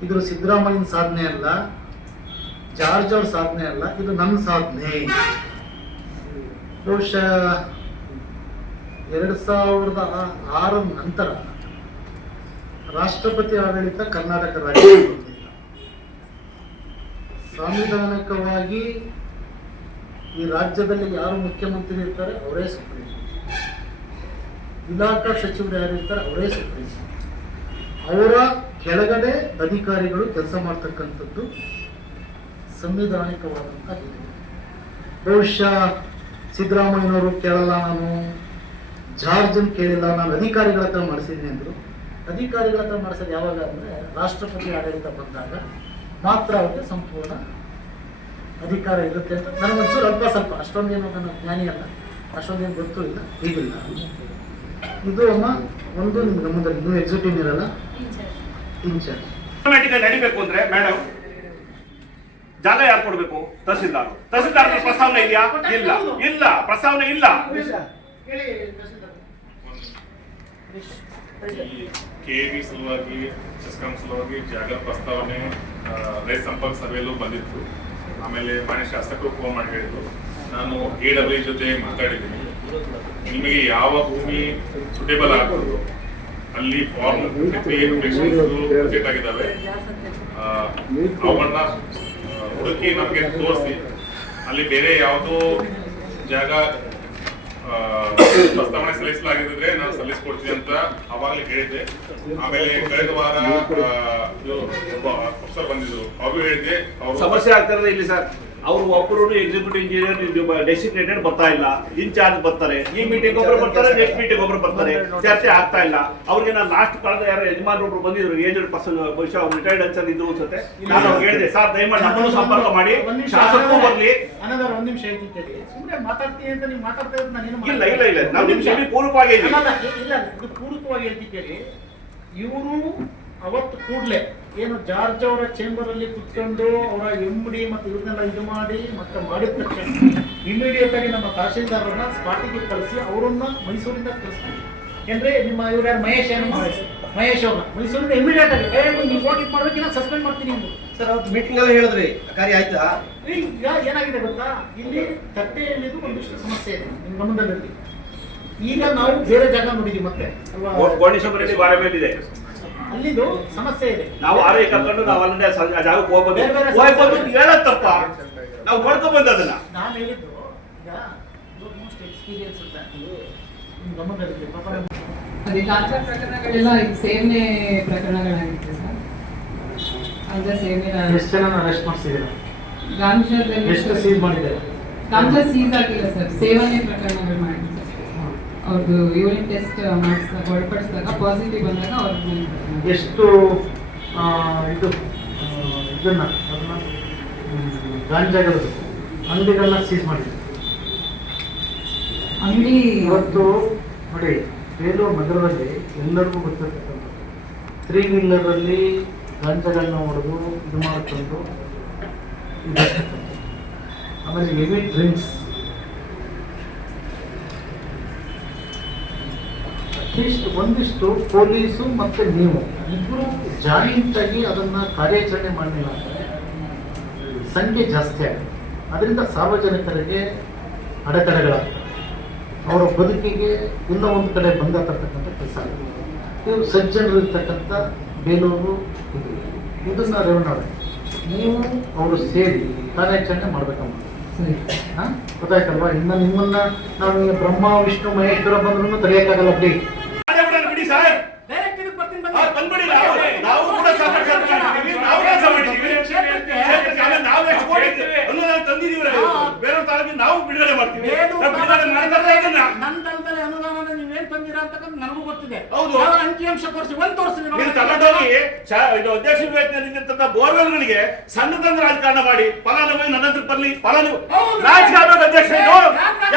ಇದು ಸಿದ್ದರಾಮಯ್ಯನ ಸಾಧನೆ ಅಲ್ಲ, ಜಾರ್ಜ್ ಅವ್ರ ಸಾಧನೆ ಅಲ್ಲ, ಇದು ನನ್ನ ಸಾಧನೆ. ಬಹುಶಃ 2006 ನಂತರ ರಾಷ್ಟ್ರಪತಿ ಆಡಳಿತ ಕರ್ನಾಟಕ ರಾಜ್ಯದಲ್ಲಿ ಬಂದಿಲ್ಲ. ಸಾಂವಿಧಾನಿಕವಾಗಿ ಈ ರಾಜ್ಯದಲ್ಲಿ ಯಾರು ಮುಖ್ಯಮಂತ್ರಿ ಇರ್ತಾರೆ ಅವರೇ ಸುಪ್ರೀಂ, ಇಲಾಖಾ ಸಚಿವರು ಯಾರು ಇರ್ತಾರೆ ಅವರೇ ಸುಪ್ರೀಂ, ಅವರ ಕೆಳಗಡೆ ಅಧಿಕಾರಿಗಳು ಕೆಲಸ ಮಾಡ್ತಕ್ಕಂಥದ್ದು ಸಂವಿಧಾನಿಕವಾದಂಥ ಇದೆ. ಬಹುಶಃ ಸಿದ್ದರಾಮಯ್ಯನವರು ಕೇಳಲ್ಲ, ನಾನು ಜಾರ್ಜನ್ ಕೇಳಿಲ್ಲ, ನಾನು ಅಧಿಕಾರಿಗಳ ಹತ್ರ ಮಾಡಿಸಿದ್ದೀನಿ ಅಂದರು. ಅಧಿಕಾರಿಗಳ ಹತ್ರ ಮಾಡಿಸೋದು ಯಾವಾಗ ಅಂದರೆ ರಾಷ್ಟ್ರಪತಿ ಆಡಳಿತ ಬಂದಾಗ ಮಾತ್ರ ಅವ್ರಿಗೆ ಸಂಪೂರ್ಣ ಅಧಿಕಾರ ಇರುತ್ತೆ ಅಂತ ನನಗೊಂಚೂರು ಅಲ್ಪ ಸ್ವಲ್ಪ, ಅಷ್ಟೊಂದೇನು ನನ್ನ ಜ್ಞಾನಿ ಅಲ್ಲ, ಅಷ್ಟೊಂದೇನು ಗೊತ್ತೂ ಇಲ್ಲ, ಈಗಿಲ್ಲ. ಇದು ಒಂದು ನಿಮ್ಮ ಗಮನದಲ್ಲಿ ನೀವು ಎಕ್ಸಿಕ್ಯೂಟಿವ್ ಇರಲ್ಲ, ಇನ್ಚಾರ್ಜ್ ನಡಿಬೇಕು ಅಂದ್ರೆ ಮೇಡಮ್ ಜಾಗ ಯಾರು ಕೊಡ್ಬೇಕು? ತಹಸೀಲ್ದಾರ್ ಪ್ರಸ್ತಾವನೆ ಇದೆಯಾ? ಇಲ್ಲ ಪ್ರಸ್ತಾವನೆ ಇಲ್ಲ. ಕೆವಿ ಸಲುವಾಗಿ ಚೆಸ್ಕಾಂ ಸಲುವಾಗಿ ಜಾಗ ಪ್ರಸ್ತಾವನೆ ರೈತ ಸಂಪರ್ಕ ಸಭೆಯಲ್ಲೂ ಬಂದಿತ್ತು. ಆಮೇಲೆ ಮಾನ್ಯ ಶಾಸಕರು ಫೋನ್ ಮಾಡಿ ಹೇಳಿದ್ರು, ನಾನು AW ಜೊತೆ ಮಾತಾಡಿದ್ದೀನಿ, ನಿಮಗೆ ಯಾವ ಭೂಮಿ ಸುಟೇಬಲ್ ಆಗ್ಬೋದು ಅಲ್ಲಿ ಫಾರ್ಮ್ ಅಪ್ಡೇಟ್ ಆಗಿದ್ದಾವೆ, ಅವನ್ನ ಹುಡುಕಿ ನಮಗೆ ತೋರಿಸಿ, ಅಲ್ಲಿ ಬೇರೆ ಯಾವುದೋ ಜಾಗ ಪ್ರಸ್ತಾವನೆ ಸಲ್ಲಿಸಲಾಗಿದ್ರೆ ನಾನು ಸಲ್ಲಿಸ್ಕೊಡ್ತೀನಿ ಅಂತ ಅವಾಗಲೇ ಹೇಳಿದ್ದೆ. ಆಮೇಲೆ ಕಳೆದ ವಾರ ಒಬ್ಬ ಅಫ್ಸರ್ ಬಂದಿದ್ರು, ಅವರು ಹೇಳಿದ್ದೆ ಸಮಸ್ಯೆ ಆಗ್ತಿರೋದು ಇಲ್ಲಿ ಸರ್. ಅವರು ಒಬ್ಬರು ಎಕ್ಸಿಕ್ಯೂಟಿವ್ ಇಂಜಿನಿಯರ್ ಡೆಸಿಗ್ನೇಟೆಡ್ ಬರ್ತಾ ಇಲ್ಲ, ಇನ್ಚಾರ್ಜ್ ಬರ್ತಾರೆ, ಈ ಮೀಟಿಂಗ್ ಒಬ್ರು ಬರ್ತಾರೆ, ನೆಕ್ಸ್ಟ್ ಮೀಟಿಂಗ್ ಒಬ್ರು ಬರ್ತಾರೆ, ಚರ್ಚೆ ಆಗ್ತಾ ಇಲ್ಲ. ಅವ್ರಿಗೆ ನಾನು ಲಾಸ್ಟ್ ಕಳೆದ ಯಾರೋ ಯಜಮಾನ್ರು ಒಬ್ರು ಬಂದಿದ್ರು, ಏಜೆಡ್ ಪರ್ಸನ್, ಬಹುಶಃ ಅವ್ರು ರಿಟೈರ್ಡ್ ಅನ್ಸಲ್ ಇದ್ರು ಅನ್ಸುತ್ತೆ. ನಾನು ಅವ್ರಿಗೆ ಹೇಳಿದೆ, ಸರ್ ದಯಮಾಡಿ ನಮ್ಮನ್ನು ಸಂಪರ್ಕ ಮಾಡಿ, ಶಾಸಕರು ಬರ್ಲಿ. ಒಂದ್ ನಿಮಿಷ ಹೇಳ್ತಿದ್ದೇನೆ, ಸುಮ್ಮನೆ ಮಾತಾಡ್ತೀನಿ ಅಂತ ನೀವು ಮಾತಾಡ್ತಾ ಇರೋದು ನಾನು ಇಲ್ಲ ನಾವು ನಿಮಿಷ ಪೂರ್ವಕವಾಗಿ ಇಲ್ಲ ಪೂರ್ವಕವಾಗಿ ಹೇಳ್ತಿದ್ದೇನೆ. ಇವರು ಅವತ್ತು ಕೂಡಲೇ ಏನು ಜಾರ್ಜ್ ಅವರ ಚೇಂಬರ್ ಅಲ್ಲಿ ಕುತ್ಕೊಂಡು ಅವರ MD ಮತ್ತು ಇವ್ರನ್ನೆಲ್ಲ ಇದು ಮಾಡಿ ಮತ್ತೆ ಮಾಡಿದ ತಕ್ಷಣ ಇಮಿಡಿಯೇಟ್ ಆಗಿ ನಮ್ಮ ತಹಶೀಲ್ದಾರರನ್ನ ಸ್ಪಾಟಿಗೆ ಕಳಿಸಿ ಅವರನ್ನ ಮೈಸೂರಿಂದ ಕಳಿಸ್ತೀವಿ. ಯಾಕಂದ್ರೆ ನಿಮ್ಮ ಇವ್ರ ಯಾರು ಮಹೇಶ್ ಅವ್ರನ್ನ ಮೈಸೂರಿಂದ ಇಮಿಡಿಯೇಟ್ ಆಗಿ ನೀವು ಹೋಗಿ ಮಾಡ್ಬೇಕಿಲ್ಲ ಸಸ್ಪೆಂಡ್ ಮಾಡ್ತೀನಿ ಅಂದ್ರು. ಸರ್ ಅವತ್ತು ಮೀಟಿಂಗ್ ಅಲ್ಲಿ ಹೇಳಿದ್ರಿ, ಕಾರ್ಯ ಆಯ್ತಾ? ಈಗ ಏನಾಗಿದೆ ಗೊತ್ತಾ, ಇಲ್ಲಿ ತಟ್ಟೆಯಲ್ಲಿದ್ದು ಒಂದಿಷ್ಟು ಸಮಸ್ಯೆ ಇದೆ ನಿಮ್ಮ ಗಮನದಲ್ಲಿ. ಈಗ ನಾವು ಬೇರೆ ಜಾಗ ನೋಡಿದ್ವಿ, ಮತ್ತೆ ಅಲ್ಲಿದು ಸಮಸ್ಯೆ ಇದೆ. ನಾವು ಆರೈ ಕರ್ಕೊಂಡು ನಾವು ಅಲ್ಲೇ ಜಾಗಕ್ಕೆ ಹೋಗ್ಬೋದು, ಹೇಳತ್ತಪ್ಪ ನಾವು ಮಾಡ್ಕೊಂಡ್ ಬಂದದನ್ನ. ನಾನು ಹೇಳಿದ್ದು ಈಗ ಮೋಸ್ಟ್ ಎಕ್ಸ್ಪೀರಿಯನ್ಸ್ ಅಂತ ನಿಮ್ಮ ಗಮನದಲ್ಲಿ ಪಾಪ ಅದೇ ಗಾಂಜಾ ಪ್ರಕರಣಗಳೆಲ್ಲ ಈಗ ಸೇವನೆ ಪ್ರಕರಣಗಳಾಗಿತ್ತು ಸರ್. ಗಾಂಜಾ ಸೇವನೆ ಎಷ್ಟು ಜನ ಅರೆಸ್ಟ್ ಮಾಡ್ಸಿದ್ದೀರಾ? ಗಾಂಜಾದಲ್ಲಿ ಎಷ್ಟು ಸೀಸ್ ಮಾಡಿದ್ದಾರೆ? ಗಾಂಜಾ ಸೀಸ್ ಆಗಿಲ್ಲ ಸರ್, ಸೇವನೆ ಪ್ರಕರಣಗಳು ಮಾಡಿದ್ರು. ಅವ್ರದ್ದು ಯೂರಿನ್ ಟೆಸ್ಟ್ ಒಳಪಡಿಸಿದಾಗ ಪಾಸಿಟಿವ್ ಬಂದಾಗ ಅವ್ರಿಗೆ ಎಷ್ಟು ಇದನ್ನ ಗಾಂಜಾಗಳು ಅಂಗಡಿಗಳನ್ನ ಸೀಸ್ ಮಾಡಿದ್ರು? ಅಂಗಡಿ ಇವತ್ತು ನೋಡಿ, ಬೇಲೂರು ನಗರದಲ್ಲಿ ಎಲ್ಲರಿಗೂ ಗೊತ್ತಿರ್ತಕ್ಕಂಥದ್ದು 3 ವೀಲರಲ್ಲಿ ಗಾಂಜಾಗಳನ್ನ ಹೊಡೆದು ಇದು ಮಾಡಿಕೊಂಡು ಇದಾಗ್ತಕ್ಕಂಥದ್ದು. ಆಮೇಲೆ ಹೆವಿ ಡ್ರಿಂಕ್ಸ್, ಅಟ್ಲೀಸ್ಟ್ ಒಂದಿಷ್ಟು ಪೊಲೀಸು ಮತ್ತು ನೀವು ಇಬ್ಬರು ಜಾಯಿಂಟಾಗಿ ಅದನ್ನು ಕಾರ್ಯಾಚರಣೆ ಮಾಡಲಿಲ್ಲ ಅಂದರೆ ಸಂಖ್ಯೆ ಜಾಸ್ತಿ ಆಗುತ್ತೆ. ಅದರಿಂದ ಸಾರ್ವಜನಿಕರಿಗೆ ಅಡೆತಡೆಗಳಾಗ್ತವೆ, ಅವರ ಬದುಕಿಗೆ ಇನ್ನೂ ಒಂದು ಕಡೆ ಬಂದ ತರ್ತಕ್ಕಂಥ ಕೆಲಸ ಆಗುತ್ತೆ. ಇದು ಸಜ್ಜನರಿರ್ತಕ್ಕಂಥ ಬೇಲೂರು ಇದನ್ನು ರೇವಣ್ಣವ್ರೆ ನೀವು ಅವರು ಸೇರಿ ಕಾರ್ಯಾಚರಣೆ ಮಾಡ್ಬೇಕಮ್ಮ. ಸರಿ. ಹಾಂ, ಗೊತ್ತಾಯ್ತಲ್ವಾ? ಇನ್ನು ನಿಮ್ಮನ್ನ ನಾವು ಈಗ ಬ್ರಹ್ಮ ವಿಷ್ಣು ಮಹೇಶ್ವರ ಬಂದ್ರೂ ತಡೆಯೋಕ್ಕಾಗಲ್ಲ ಬಿಡಿ. ಬಿಡಿ ಸರ್, ಬಂದ್ಬಿಡಿ. ನಾವು ಕೂಡ ಸಾಕಷ್ಟು ನಾವು ಕೆಲಸ ಮಾಡಿದ್ದೀವಿ. ನಾವು ಎಷ್ಟು ಕೋಟಿ ಅನುದಾನ ತಂದಿದ್ದೀವಿ, ಬೇರೆ ತಾಲೂಕಿಗೆ ನಾವು ಬಿಡುಗಡೆ ಮಾಡ್ತೀವಿ. ನಂತರದಲ್ಲಿ ಅನುದಾನ ನೀವೇನ್ ತಂದಿರಾ ಅಂತಕ್ಕಂಥ ನನಗೂ ಗೊತ್ತಿದೆ. ಹೌದು, ಅಂಕಿಅಂಶ ತೋರಿಸಿ ಒಂದು ತೋರಿಸಿದ್ರೆ ನೀವು ತಗೊಂಡೋಗಿ ಇದು ಅಧ್ಯಕ್ಷ ವೇತನದಿಂದ ಬೋರ್ವೆಲ್ಗಳಿಗೆ ಸಣ್ಣದಂತ ರಾಜಕಾರಣ ಮಾಡಿ ಫಲಾನುಭವಿ ನನ್ನ ಹತ್ರ ಬರ್ಲಿ, ಫಲಾನುಭವಿ ರಾಜಕಾರಣ ಅಧ್ಯಕ್ಷ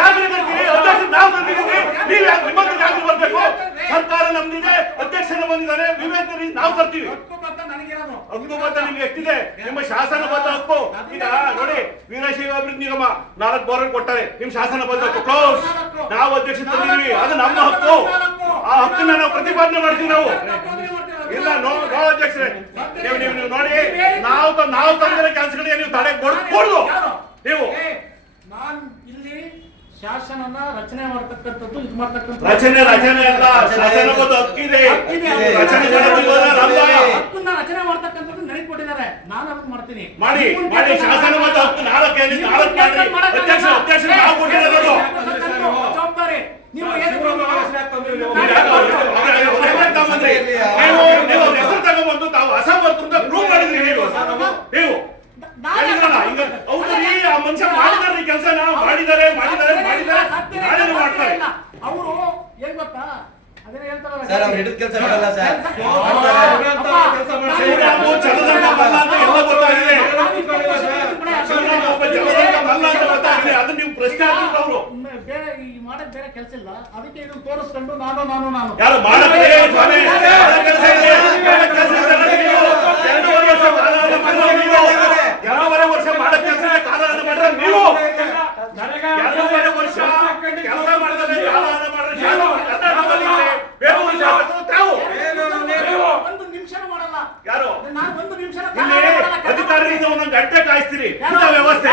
ಯಾಕೆ ಅಧ್ಯಕ್ಷ ನಾವು ತಂದಿದ್ದೀವಿ, ನೀವು ನಿಮ್ಮಂತ ಜಾತಿ ಬರ್ಬೇಕು. ಸರ್ಕಾರ ನಮ್ದಿದೆ, ಅಧ್ಯಕ್ಷನ ಬಂದಿದ್ದಾರೆ, ವಿವೇಚನೆ ನಾವು ತರ್ತೀವಿ. ಹಕ್ಕುಬದ್ಧ ನಿಮ್ಗೆ ಎಷ್ಟಿದೆ, ನಿಮ್ಮ ಶಾಸನಬದ್ಧ ಹಕ್ಕು. ಈಗ ನೋಡಿ, ವೀರಶೈವ ಅಭಿವೃದ್ಧಿ ನಿಗಮ 4 ಬೋರ್ವೆಲ್ ಕೊಟ್ಟಾರೆ, ನಿಮ್ ಶಾಸನಬದ್ಧ ಹಕ್ಕು ಕ್ಲೋಸ್. ನಾವು ಅಧ್ಯಕ್ಷ ತಂದಿದ್ದೀವಿ, ಅದು ನಮ್ಮ ಹಕ್ಕು. ಆ ಹಕ್ಕನ್ನ ನಾವು ಪ್ರತಿಪಾದನೆ ಮಾಡ್ತೀವಿ. ನಾವು ಇಲ್ಲ ನೋ ಅಧ್ಯಕ್ಷರೇ, ನೀವು ನೋಡಿ, ನಾವು ತಂದಿರೋ ಕೆಲಸಗಳಿಗೆ ನೀವು ತಡೆ ಕೊಡ್ಬೋದು. ನೀವು ನಾನು ಇಲ್ಲಿ ಶಾಸನನ ರಚನೆ ಮಾಡ್ತಕ್ಕಂಥದ್ದು, ಇದು ಮಾಡ್ತಕ್ಕಂಥ ರಚನೆ ಅಲ್ಲ, ಶಾಸನಬದ್ಧ ಹಕ್ಕಿದೆ. ಹಕ್ಕನ್ನ ರಚನೆ ಮಾಡ್ತಕ್ಕಂಥದ್ದು ನನಗೆ ಕೊಟ್ಟಿದ್ದಾರೆ, ನಾನು ಅದನ್ನ ಮಾಡ್ತೀನಿ. ಮಾಡಿ ಶಾಸನಬದ್ಧ ಹಕ್ಕು 4 ಅಧ್ಯಕ್ಷ ನಾವು ಕೊಟ್ಟಿರೋದು ಜವಾಬ್ದಾರಿ. ನೀವು ಹೆಸರು ತಗೊಂಡ್ಬಂದು ತಾವು ಅಸಮರ್ಥ ಅಂತ ಪ್ರೂವ್ ಮಾಡಿದ್ರಿ. ನೀವು ಆ ಮನುಷ್ಯ ಮಾಡಿದಾರೆ ಕೆಲಸನ ಮಾಡಿದ್ದಾರೆ ನಾಳೆ ಮಾಡ್ತಾರೆ. ಅವರು ಏನ್ ಗೊತ್ತಾ, ಅದೇ ಹೇಳ್ತಾರಲ್ಲ ಸರ್, ಅವ್ರು ಹಿಡಿದ ಕೆಲಸ ಮಾಡಲ್ಲ ಸರ್. ಅದು ನೀವು ಪ್ರಶ್ನೆ ಹಾಕಿದ್ರು. ಅವರು ಬೇರೆ ಈ ಮಾಡೋದ್ ಬೇರೆ ಕೆಲಸ ಇಲ್ಲ, ಅದಕ್ಕೆ ಇದನ್ನು ತೋರಿಸ್ಕೊಂಡು ನಾನು ಯಾರು ಮಾಡಕ್ಕೆ ಎರಡೂವರೆ ವರ್ಷ ಮಾಡೋ ಕೆಲಸ ಕಾಲಹರಣ ಮಾಡಿದ್ರೆ ನೀವು, 2.5 ವರ್ಷ ಕೆಲಸ ಮಾಡಿದ್ರೆ ಕಾಲಹರಣ ಮಾಡಿದ್ರೆ ಒಂದು ನಿಮಿಷ ಮಾಡಲ್ಲ. ಯಾರು ನಾನು ಒಂದು ನಿಮಿಷ ಅಧಿಕಾರಿಯಿಂದ ಒಂದೊಂದು ಗಂಟೆ ಕಾಯಿಸ್ತೀರಿ. ಇದ ವ್ಯವಸ್ಥೆ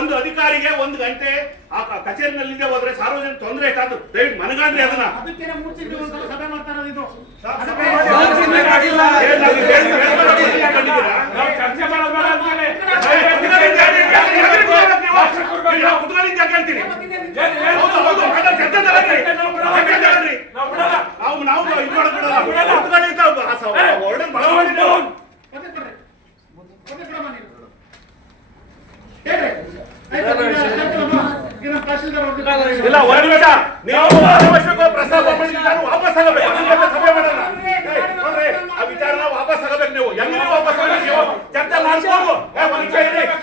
ಒಂದು ಅಧಿಕಾರಿಗೆ 1 ಗಂಟೆ ಆ ಕಚೇರಿನಲ್ಲಿಂದ ಹೋದ್ರೆ ಸಾರ್ವಜನಿಕ ತೊಂದರೆ ಆಯ್ತು. ದಯವಿಟ್ಟು ಮನಗಾಣ್ರಿ ಅದನ್ನ. ಅದಕ್ಕೆ ಸಭೆ ಮಾಡ್ತಾ ಇರೋದು ಇದು. ಇಲ್ಲ, ಒಂದು ನಿಮಿಷ ನೀವು ಪ್ರಸ್ತಾಪ ವಾಪಸ್ ಆಗಬೇಕು. ಸಭೆ ಮಾಡೋಣ, ಆ ವಿಚಾರನ ವಾಪಸ್ ಆಗಬೇಕು. ನೀವು ಎಲ್ಲಿ ವಾಪಸ್ ಆಗಬೇಕು, ನೀವು ಚರ್ಚೆ ಮಾಡಿಸ್ಬೋದು.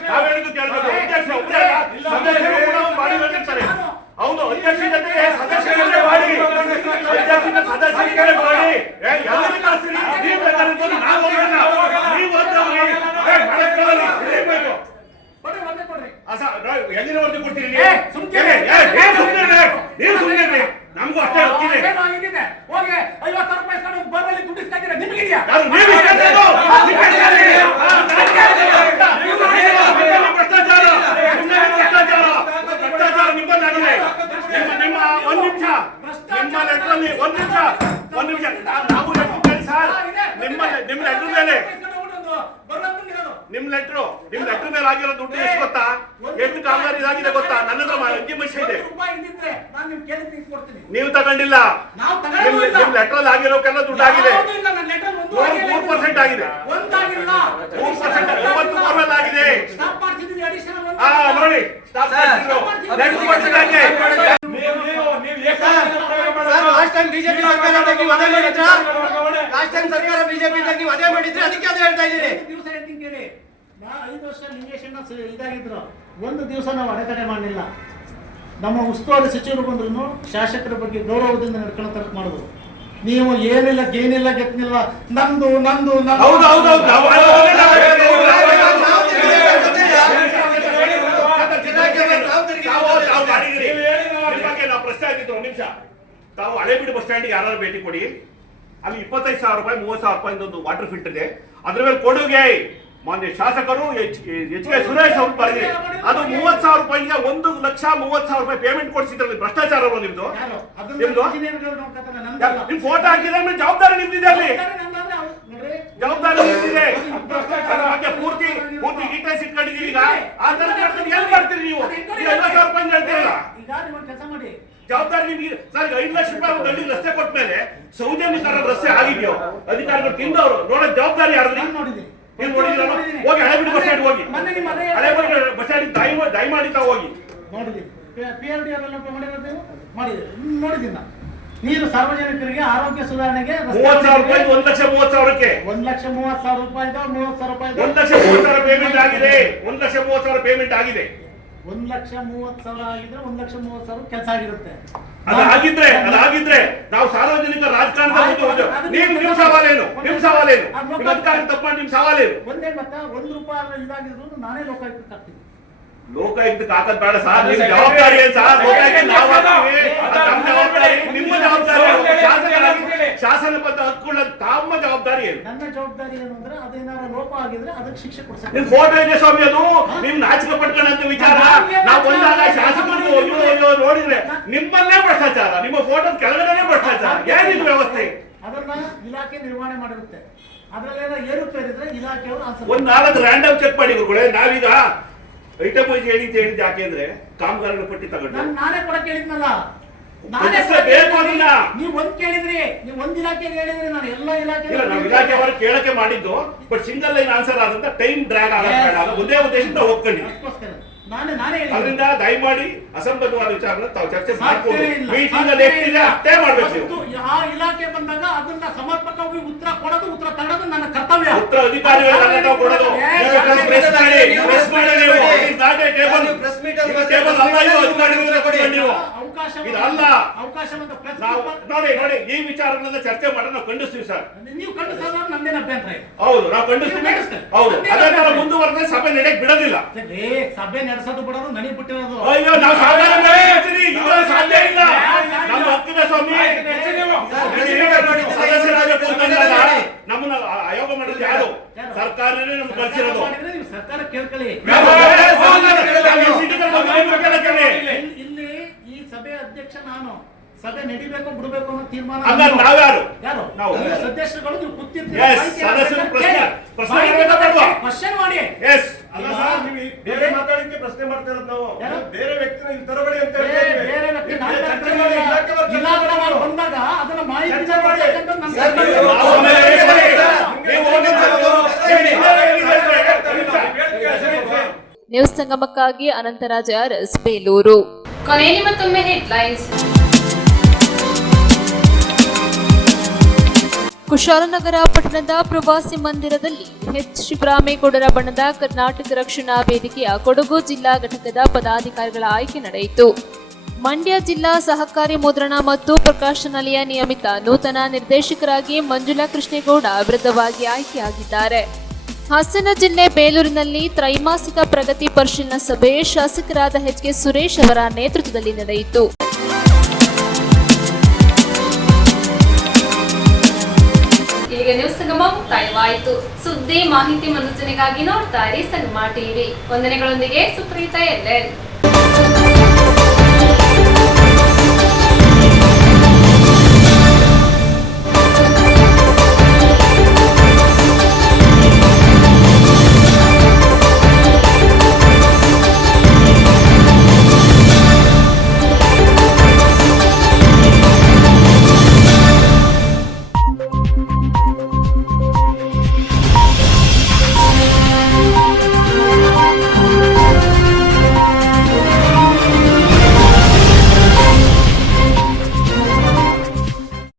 ನಾವ್ ಹೇಳಿದ್ದು ಕೇಳಬೇಕು. ಸದಸ್ಯರು ಕೂಡ ಮಾಡಿ ಬಂದಿರ್ತಾರೆ. ಹೌದು, ಅಧ್ಯಕ್ಷ ಜೊತೆಗೆ ಸದಸ್ಯರಿಗೆ ಮಾಡಿ, ಅಧ್ಯಕ್ಷನ ಸದಸ್ಯರಿಗೆ ಮಾಡಿ, ಎಲ್ಲರೂ ಕಳಿಸ್ತೀರಿ. ನೀವು ಬೇಕಾದ್ರೆ ನಾವು ಹೋಗೋಣ, ನೀವು ಎಲ್ಲಿನ ವರದಿ ಕೊಡ್ತೀರಿ? ನೀವು ಸುಮ್ಮನೆ ನಮಗೂ ಅಷ್ಟೇ ಗೊತ್ತಿದೆ. ಹೋಗಿ 50,000 ರೂಪಾಯಿ ಬರ್ಬಲ್ಲಿ ದುಡ್ಡು ಇಸ್ಕೊಂಡಿರ ನಿಮಗಿದೆಯಾ? ಭ್ರಷ್ಟಾಚಾರ ನಿಮ್ಮಲ್ಲಾಗಿದೆ. ನಿಮ್ಮ ಒಂದು ನಿಮಿಷ ನಾವು ಲೆಟ್ರು ಸರ್, ನಿಮ್ಮ ಲೆಟ್ರ್ ಮೇಲೆ ನಿಮ್ ಲೆಟ್ರ್ ಮೇಲೆ ಆಗಿರೋ ದುಡ್ಡು ಎಷ್ಟು ಗೊತ್ತಾ? ಎಷ್ಟು ಕಾಮಗಾರಿ ಇದಾಗಿದೆ ಗೊತ್ತಾ? ನನ್ನ ಹತ್ರ ಅಂಕಿಅಂಶ ಇದೆ. ನೀವು ತಗೊಂಡಿಲ್ಲ. ನಿಮ್ ಲೆಟರ್ ಅಲ್ಲಿ ಆಗಿರೋಕೆಲ್ಲ ದುಡ್ಡು ಆಗಿದೆ. 3% ಆಗಿದೆ. 3% 30 ಬೋರ್ವೆಲ್ ಆಗಿದೆ. ನೋಡಿ, ಲಾಸ್ಟ್ ಟೈಮ್ ಸರ್ಕಾರ ಬಿಜೆಪಿ ನೀವು ಅದೇ ಮಾಡಿದ್ರೆ ಅದಕ್ಕೆ ಅದೇ ಹೇಳ್ತಾ ಇದ್ದೀನಿ. 5 ವರ್ಷ ಲಿಂಗೇಶಣ್ಣ ಇದಾಗಿದ್ರು, ಒಂದು ದಿವಸ ನಾವು ಅಡೆತಡೆ ಮಾಡಲಿಲ್ಲ. ನಮ್ಮ ಉಸ್ತುವಾರಿ ಸಚಿವರು ಬಂದ್ರು ಶಾಸಕರ ಬಗ್ಗೆ ಗೌರವದಿಂದ ನಡ್ಕೊಳ್ಳೋ ತನಕ ಮಾಡಿದ್ರು. ನೀವು ಏನಿಲ್ಲ ಗೇನಿಲ್ಲ ಗೆತ್ತಿಲ್ಲ, ನಂದು ನಂದು ಪ್ರಶ್ನೆ ಆಗಿತ್ತು. ಒಂದು ನಿಮಿಷ, ತಾವು ಹಳೆಬೀಡು ಬಸ್ ಸ್ಟ್ಯಾಂಡ್ ಯಾರು ಭೇಟಿ ಕೊಡಿ, ಅಲ್ಲಿ 25,000 ರೂಪಾಯಿ 30,000 ರೂಪಾಯಿ ಒಂದು ವಾಟರ್ ಫಿಲ್ಟರ್ ಇದೆ, ಅದ್ರ ಮೇಲೆ ಕೊಡುಗೆ ಮಾನ್ಯ ಶಾಸಕರು ಎಚ್ ಕೆ ಸುರೇಶ್ ಅವರು ಬರೆದಿದೆ. ಅದು 30,000 ರೂಪಾಯಿಗೆ 1,30,000 ರೂಪಾಯಿ ಪೇಮೆಂಟ್ ಕೊಡಿಸಿದ್ರಲ್ಲಿ ಭ್ರಷ್ಟಾಚಾರ ನಿಮ್ದು. ನಿಮ್ ಫೋಟೋ ಹಾಕಿದ್ರೆ ಜವಾಬ್ದಾರಿ ನಿಮ್ದಿದೆ, ಅಲ್ಲಿ ಜವಾಬ್ದಾರಿ ನಿಮ್ದಿದೆ. ಅದ್ರ ಬಗ್ಗೆ ಪೂರ್ತಿ ಡೀಟೇಲ್ಸ್ ಇಟ್ಕೊಂಡಿದ್ದೀವಿ. ಈಗ ಆ ತರ ಏನ್ ಮಾಡ್ತೀರಿ ನೀವು? 50,000 ರೂಪಾಯಿ ಹೇಳ್ತೀರಲ್ಲ, ಕೆಲಸ ಮಾಡಿ. ಜವಾಬ್ದಾರಿ ನಿಮ್ಗೆ. ಸರ್, 5 ಲಕ್ಷ ರೂಪಾಯಿ ಒಂದು ಹಳ್ಳಿ ರಸ್ತೆ ಕೊಟ್ಟ ಮೇಲೆ ಸೌಜನ್ಯಕರ ರಸ್ತೆ ಆಗಿದೆಯೋ ಅಧಿಕಾರಿಗಳು ತಿಂದವರು ನೋಡೋ ಜವಾಬ್ದಾರಿ ಯಾರು? ನೋಡಿದ್ದೀನಿ. ನೀವು ನೋಡಿದ್ರೆ ಹೋಗಿ ಹಳೆಬೀಡು ಬಸ್ ಸ್ಟ್ಯಾಂಡ್ ಹೋಗಿ, ಹಳೆಬೀಡು ಬಸ್ ಸ್ಟ್ಯಾಂಡ್ ದಯಮಾಡಿ ತಾವು ಹೋಗಿ ನೋಡಿದ್ದೀನಿ. PRD ನೋಡಿದ್ದೀನಿ ನಾನು. ನೀರು ಸಾರ್ವಜನಿಕರಿಗೆ ಆರೋಗ್ಯ ಸುಧಾರಣೆಗೆ 30,000 ರೂಪಾಯಿ 1,30,000ಕ್ಕೆ 1,30,000 ರೂಪಾಯಿ 30,000 ರೂಪಾಯಿ 1,30,000 ಪೇಮೆಂಟ್ ಆಗಿದೆ. 1,30,000 ಪೇಮೆಂಟ್ ಆಗಿದೆ. 1,30,000 ಆಗಿದ್ರೆ 1,30,000 ಕೆಲಸ ಆಗಿರುತ್ತೆ. ಅದಾಗಿದ್ರೆ ನಾವು ಸಾರ್ವಜನಿಕ ರಾಜಕಾರಣದ ನಿಮ್ ಸವಾಲೇನು? ಅಧಿಕಾರ ತಪ್ಪ ನಿಮ್ ಸವಾಲೇನು? ಒಂದೇ ಮತ್ತ 1 ರೂಪಾಯಿ ಇದಾಗಿದ್ರು ನಾನೇ ಲೋಕಾಯುಕ್ತಕ್ಕೆ ಹಾಕ್ತೀನಿ. ಲೋಕಾಯುಕ್ತಕ್ಕೆ ಹಾಕದ್ ಬೇಡ ಸರ್, ನಿಮ್ ಜವಾಬ್ದಾರಿ ಏನ್ ಸರ್? ಲೋಕಾಯುಕ್ತ ನಾವು ಹಾಕ್ತೀವಿ, ನಮ್ಮ ಜವಾಬ್ದಾರಿ, ನಿಮ್ಮ ಜವಾಬ್ದಾರಿ, ಶಾಸನಬದ್ಧ ಹಕ್ಕುಗಳ ತಮ್ಮ ಜವಾಬ್ದಾರಿ ಏನು? ನನ್ನ ಜವಾಬ್ದಾರಿ ಏನು ಅಂದ್ರೆ ಅದೇನಾರ ಲೋಪ ಆಗಿದ್ರೆ ಅದಕ್ಕೆ ಶಿಕ್ಷೆ ಕೊಡ್ಸಕ್ಕೆ. ನಿಮ್ ಫೋಟೋ ಇದೆ ಸ್ವಾಮಿ, ಅದು ನಿಮ್ ನಾಚಿಕೆ ಪಟ್ಕೊಂಡಂತ ವಿಚಾರ. ನಾವು ಬಂದಾಗ ಶಾಸಕರು ನೋಡಿದ್ರೆ ನಿಮ್ಮನ್ನೇ ಭ್ರಷ್ಟಾಚಾರ, ನಿಮ್ಮ ಫೋಟೋ ಕೆಳಗಡೆ ಭ್ರಷ್ಟಾಚಾರ. ಏನಿದು ವ್ಯವಸ್ಥೆ? ಅದನ್ನ ಇಲಾಖೆ ನಿರ್ವಹಣೆ ಮಾಡಿರುತ್ತೆ. ಅದ್ರಲ್ಲೇನೋ ಏರುಪೇರಿದ್ರೆ ಇಲಾಖೆಯವರು ಒಂದ್ 4 ರ್ಯಾಂಡಮ್ ಚೆಕ್ ಮಾಡಿ ಗುರುಗಳೇ. ನಾವೀಗ ಐಟಮ್ ವೈಸ್ ಹೇಳಿದ್ದು ಯಾಕೆ ಅಂದ್ರೆ ಕಾಮಗಾರಿಗಳ ಪಟ್ಟಿ ತಗೊಂಡು ನಾನೇ ಕೊಡಕ್ಕೆ ಹೇಳಿದ್ನಲ್ಲ. ನೀವು ಒಂದ್ ಕೇಳಿದ್ರಿ, ನೀವು ಒಂದ್ ಇಲಾಖೆಗೆ ಹೇಳಿದ್ರಿ, ನಾನು ಎಲ್ಲ ಇಲಾಖೆಯವರು ಕೇಳಕ್ಕೆ ಮಾಡಿದ್ದು. ಬಟ್ ಸಿಂಗಲ್ ಲೈನ್ ಆನ್ಸರ್ ಆದಂತ ಟೈಮ್ ಡ್ರ್ಯಾಗ್ ಆಗಲ್ಲ, ಒಂದೇ ಉದ್ದೇಶದಿಂದ ಹೋಗ್ಕೊಂಡಿದ್ವಿ. ಅದರಿಂದ ದಯಮಾಡಿ ಅಸಂಬದ್ಧವಾದ ವಿಚಾರಗಳನ್ನ ತಾವು ಚರ್ಚೆ ಮಾಡ್ಕೊಂಡು ಮೀಟಿಂಗ್ ಅಲ್ಲಿ ಎಷ್ಟಿದೆ ಅಷ್ಟೇ ಮಾಡ್ಬೇಕು. ಆ ಇಲಾಖೆ ಬಂದಾಗ ಅದನ್ನ ಸಮರ್ಪಕವಾಗಿ ಉತ್ತರ ಕೊಡೋದು, ಉತ್ತರ ತಗೊಳ್ಳೋದು ನನ್ನ ಕರ್ತವ್ಯ. ಉತ್ತರ ಅಧಿಕಾರಿಗಳಿಗೆ ನಾವು ಕೊಡೋದು. ನೋಡಿ ಈ ವಿಚಾರಗಳನ್ನ ಚರ್ಚೆ ಮಾಡೋಣ, ನಾವು ಖಂಡಿಸ್ತೀವಿ ಸರ್. ನೀವು ಖಂಡಿಸೋದು ನಮ್ದೇನು ಅಭ್ಯಂತರ ಇಲ್ಲ. ಹೌದು, ನಾವು ಖಂಡಿಸ್ತೀವಿ. ಹೌದು, ಅದೇ ತರ ಮುಂದುವರೆದ್ರೆ ಸಭೆ ನಡೆಯಕ್ ಬಿಡೋದಿಲ್ಲ. ಸಭೆ ನಡೆಸೋದು ಬಿಡೋದು ನನಗೆ ಬಿಟ್ಟಿರೋದು. ಅಯ್ಯೋ, ನಾವು ಸಾಧ್ಯ ಇಲ್ಲ, ನಮ್ಮ ಹಕ್ಕಿನ ಸ್ವಾಮಿ. ನಮ್ಮನ್ನ ಆಯೋಗ ಮಾಡಿದ್ರೆ ಯಾರು? ಸರ್ಕಾರನೇ ನಮ್ಗೆ ಕಳಿಸಿರೋದು. ಸರ್ಕಾರ ಕೇಳ್ಕೊಳ್ಳಿ. ಇಲ್ಲಿ ಈ ಸಭೆ ಅಧ್ಯಕ್ಷ ನಾನು. ಸಭೆ ನಡಿಬೇಕು ಬಿಡಬೇಕು ಅನ್ನೋ ತೀರ್ಮಾನ ನಾವ್ಯಾರು? ಯಾರು? ನಾವು ಸದಸ್ಯರುಗಳು. ನೀವು ಕೂತಿರ್ತೀರಿ, ಕ್ವಶನ್ ಮಾಡಿ. ಬೇರೆ ಮಾತಾಡಕ್ಕೆ ಪ್ರಶ್ನೆ ಮಾಡ್ತಿರೋದು ನಾವು. ಬೇರೆ ವ್ಯಕ್ತಿನ ಇಲ್ಲಿ ತರಬೇಡಿ ಅಂತ ಬೇರೆ ವ್ಯಕ್ತಿ ಬಂದಾಗ ಅದನ್ನ ಮಾಹಿತಿ ನ್ಯೂಸ್ ಸಂಗಮಕ್ಕಾಗಿ ಅನಂತರಾಜ್ ಅರಸ್, ಬೇಲೂರು. ಕೊನೆಯಲ್ಲಿ ಮತ್ತೊಮ್ಮೆ ಹೆಡ್ಲೈನ್ಸ್. ಕುಶಾಲನಗರ ಪಟ್ಟಣದ ಪ್ರವಾಸಿ ಮಂದಿರದಲ್ಲಿ ಎಚ್ ಶಿವರಾಮೇಗೌಡರ ಬಣದ ಕರ್ನಾಟಕ ರಕ್ಷಣಾ ವೇದಿಕೆಯ ಕೊಡಗು ಜಿಲ್ಲಾ ಘಟಕದ ಪದಾಧಿಕಾರಿಗಳ ಆಯ್ಕೆ ನಡೆಯಿತು. ಮಂಡ್ಯ ಜಿಲ್ಲಾ ಸಹಕಾರಿ ಮುದ್ರಣ ಮತ್ತು ಪ್ರಕಾಶನಾಲಯ ನಿಯಮಿತ ನೂತನ ನಿರ್ದೇಶಕರಾಗಿ ಮಂಜುಳಾ ಕೃಷ್ಣೇಗೌಡ ವಿರುದ್ಧವಾಗಿ ಆಯ್ಕೆಯಾಗಿದ್ದಾರೆ. ಹಾಸನ ಜಿಲ್ಲೆ ಬೇಲೂರಿನಲ್ಲಿ ತ್ರೈಮಾಸಿಕ ಪ್ರಗತಿ ಪರಿಶೀಲನಾ ಸಭೆ ಶಾಸಕರಾದ ಎಚ್ ಕೆ ಸುರೇಶ್ ಅವರ ನೇತೃತ್ವದಲ್ಲಿ ನಡೆಯಿತು. ಈಗ ನ್ಯೂಸ್ ಸಂಗಮ ಮುಕ್ತಾಯವಾಯಿತು. ಸುದ್ದಿ ಮಾಹಿತಿ ಮನೋರಂಜನೆಗಾಗಿ ನೋಡ್ತಾ ಇರಿ ಸಂಗಮ ಟಿವಿ. ವಂದನೆಗಳೊಂದಿಗೆ ಸುಪ್ರೀತಾ ಎಲ್ಲೆಲ್.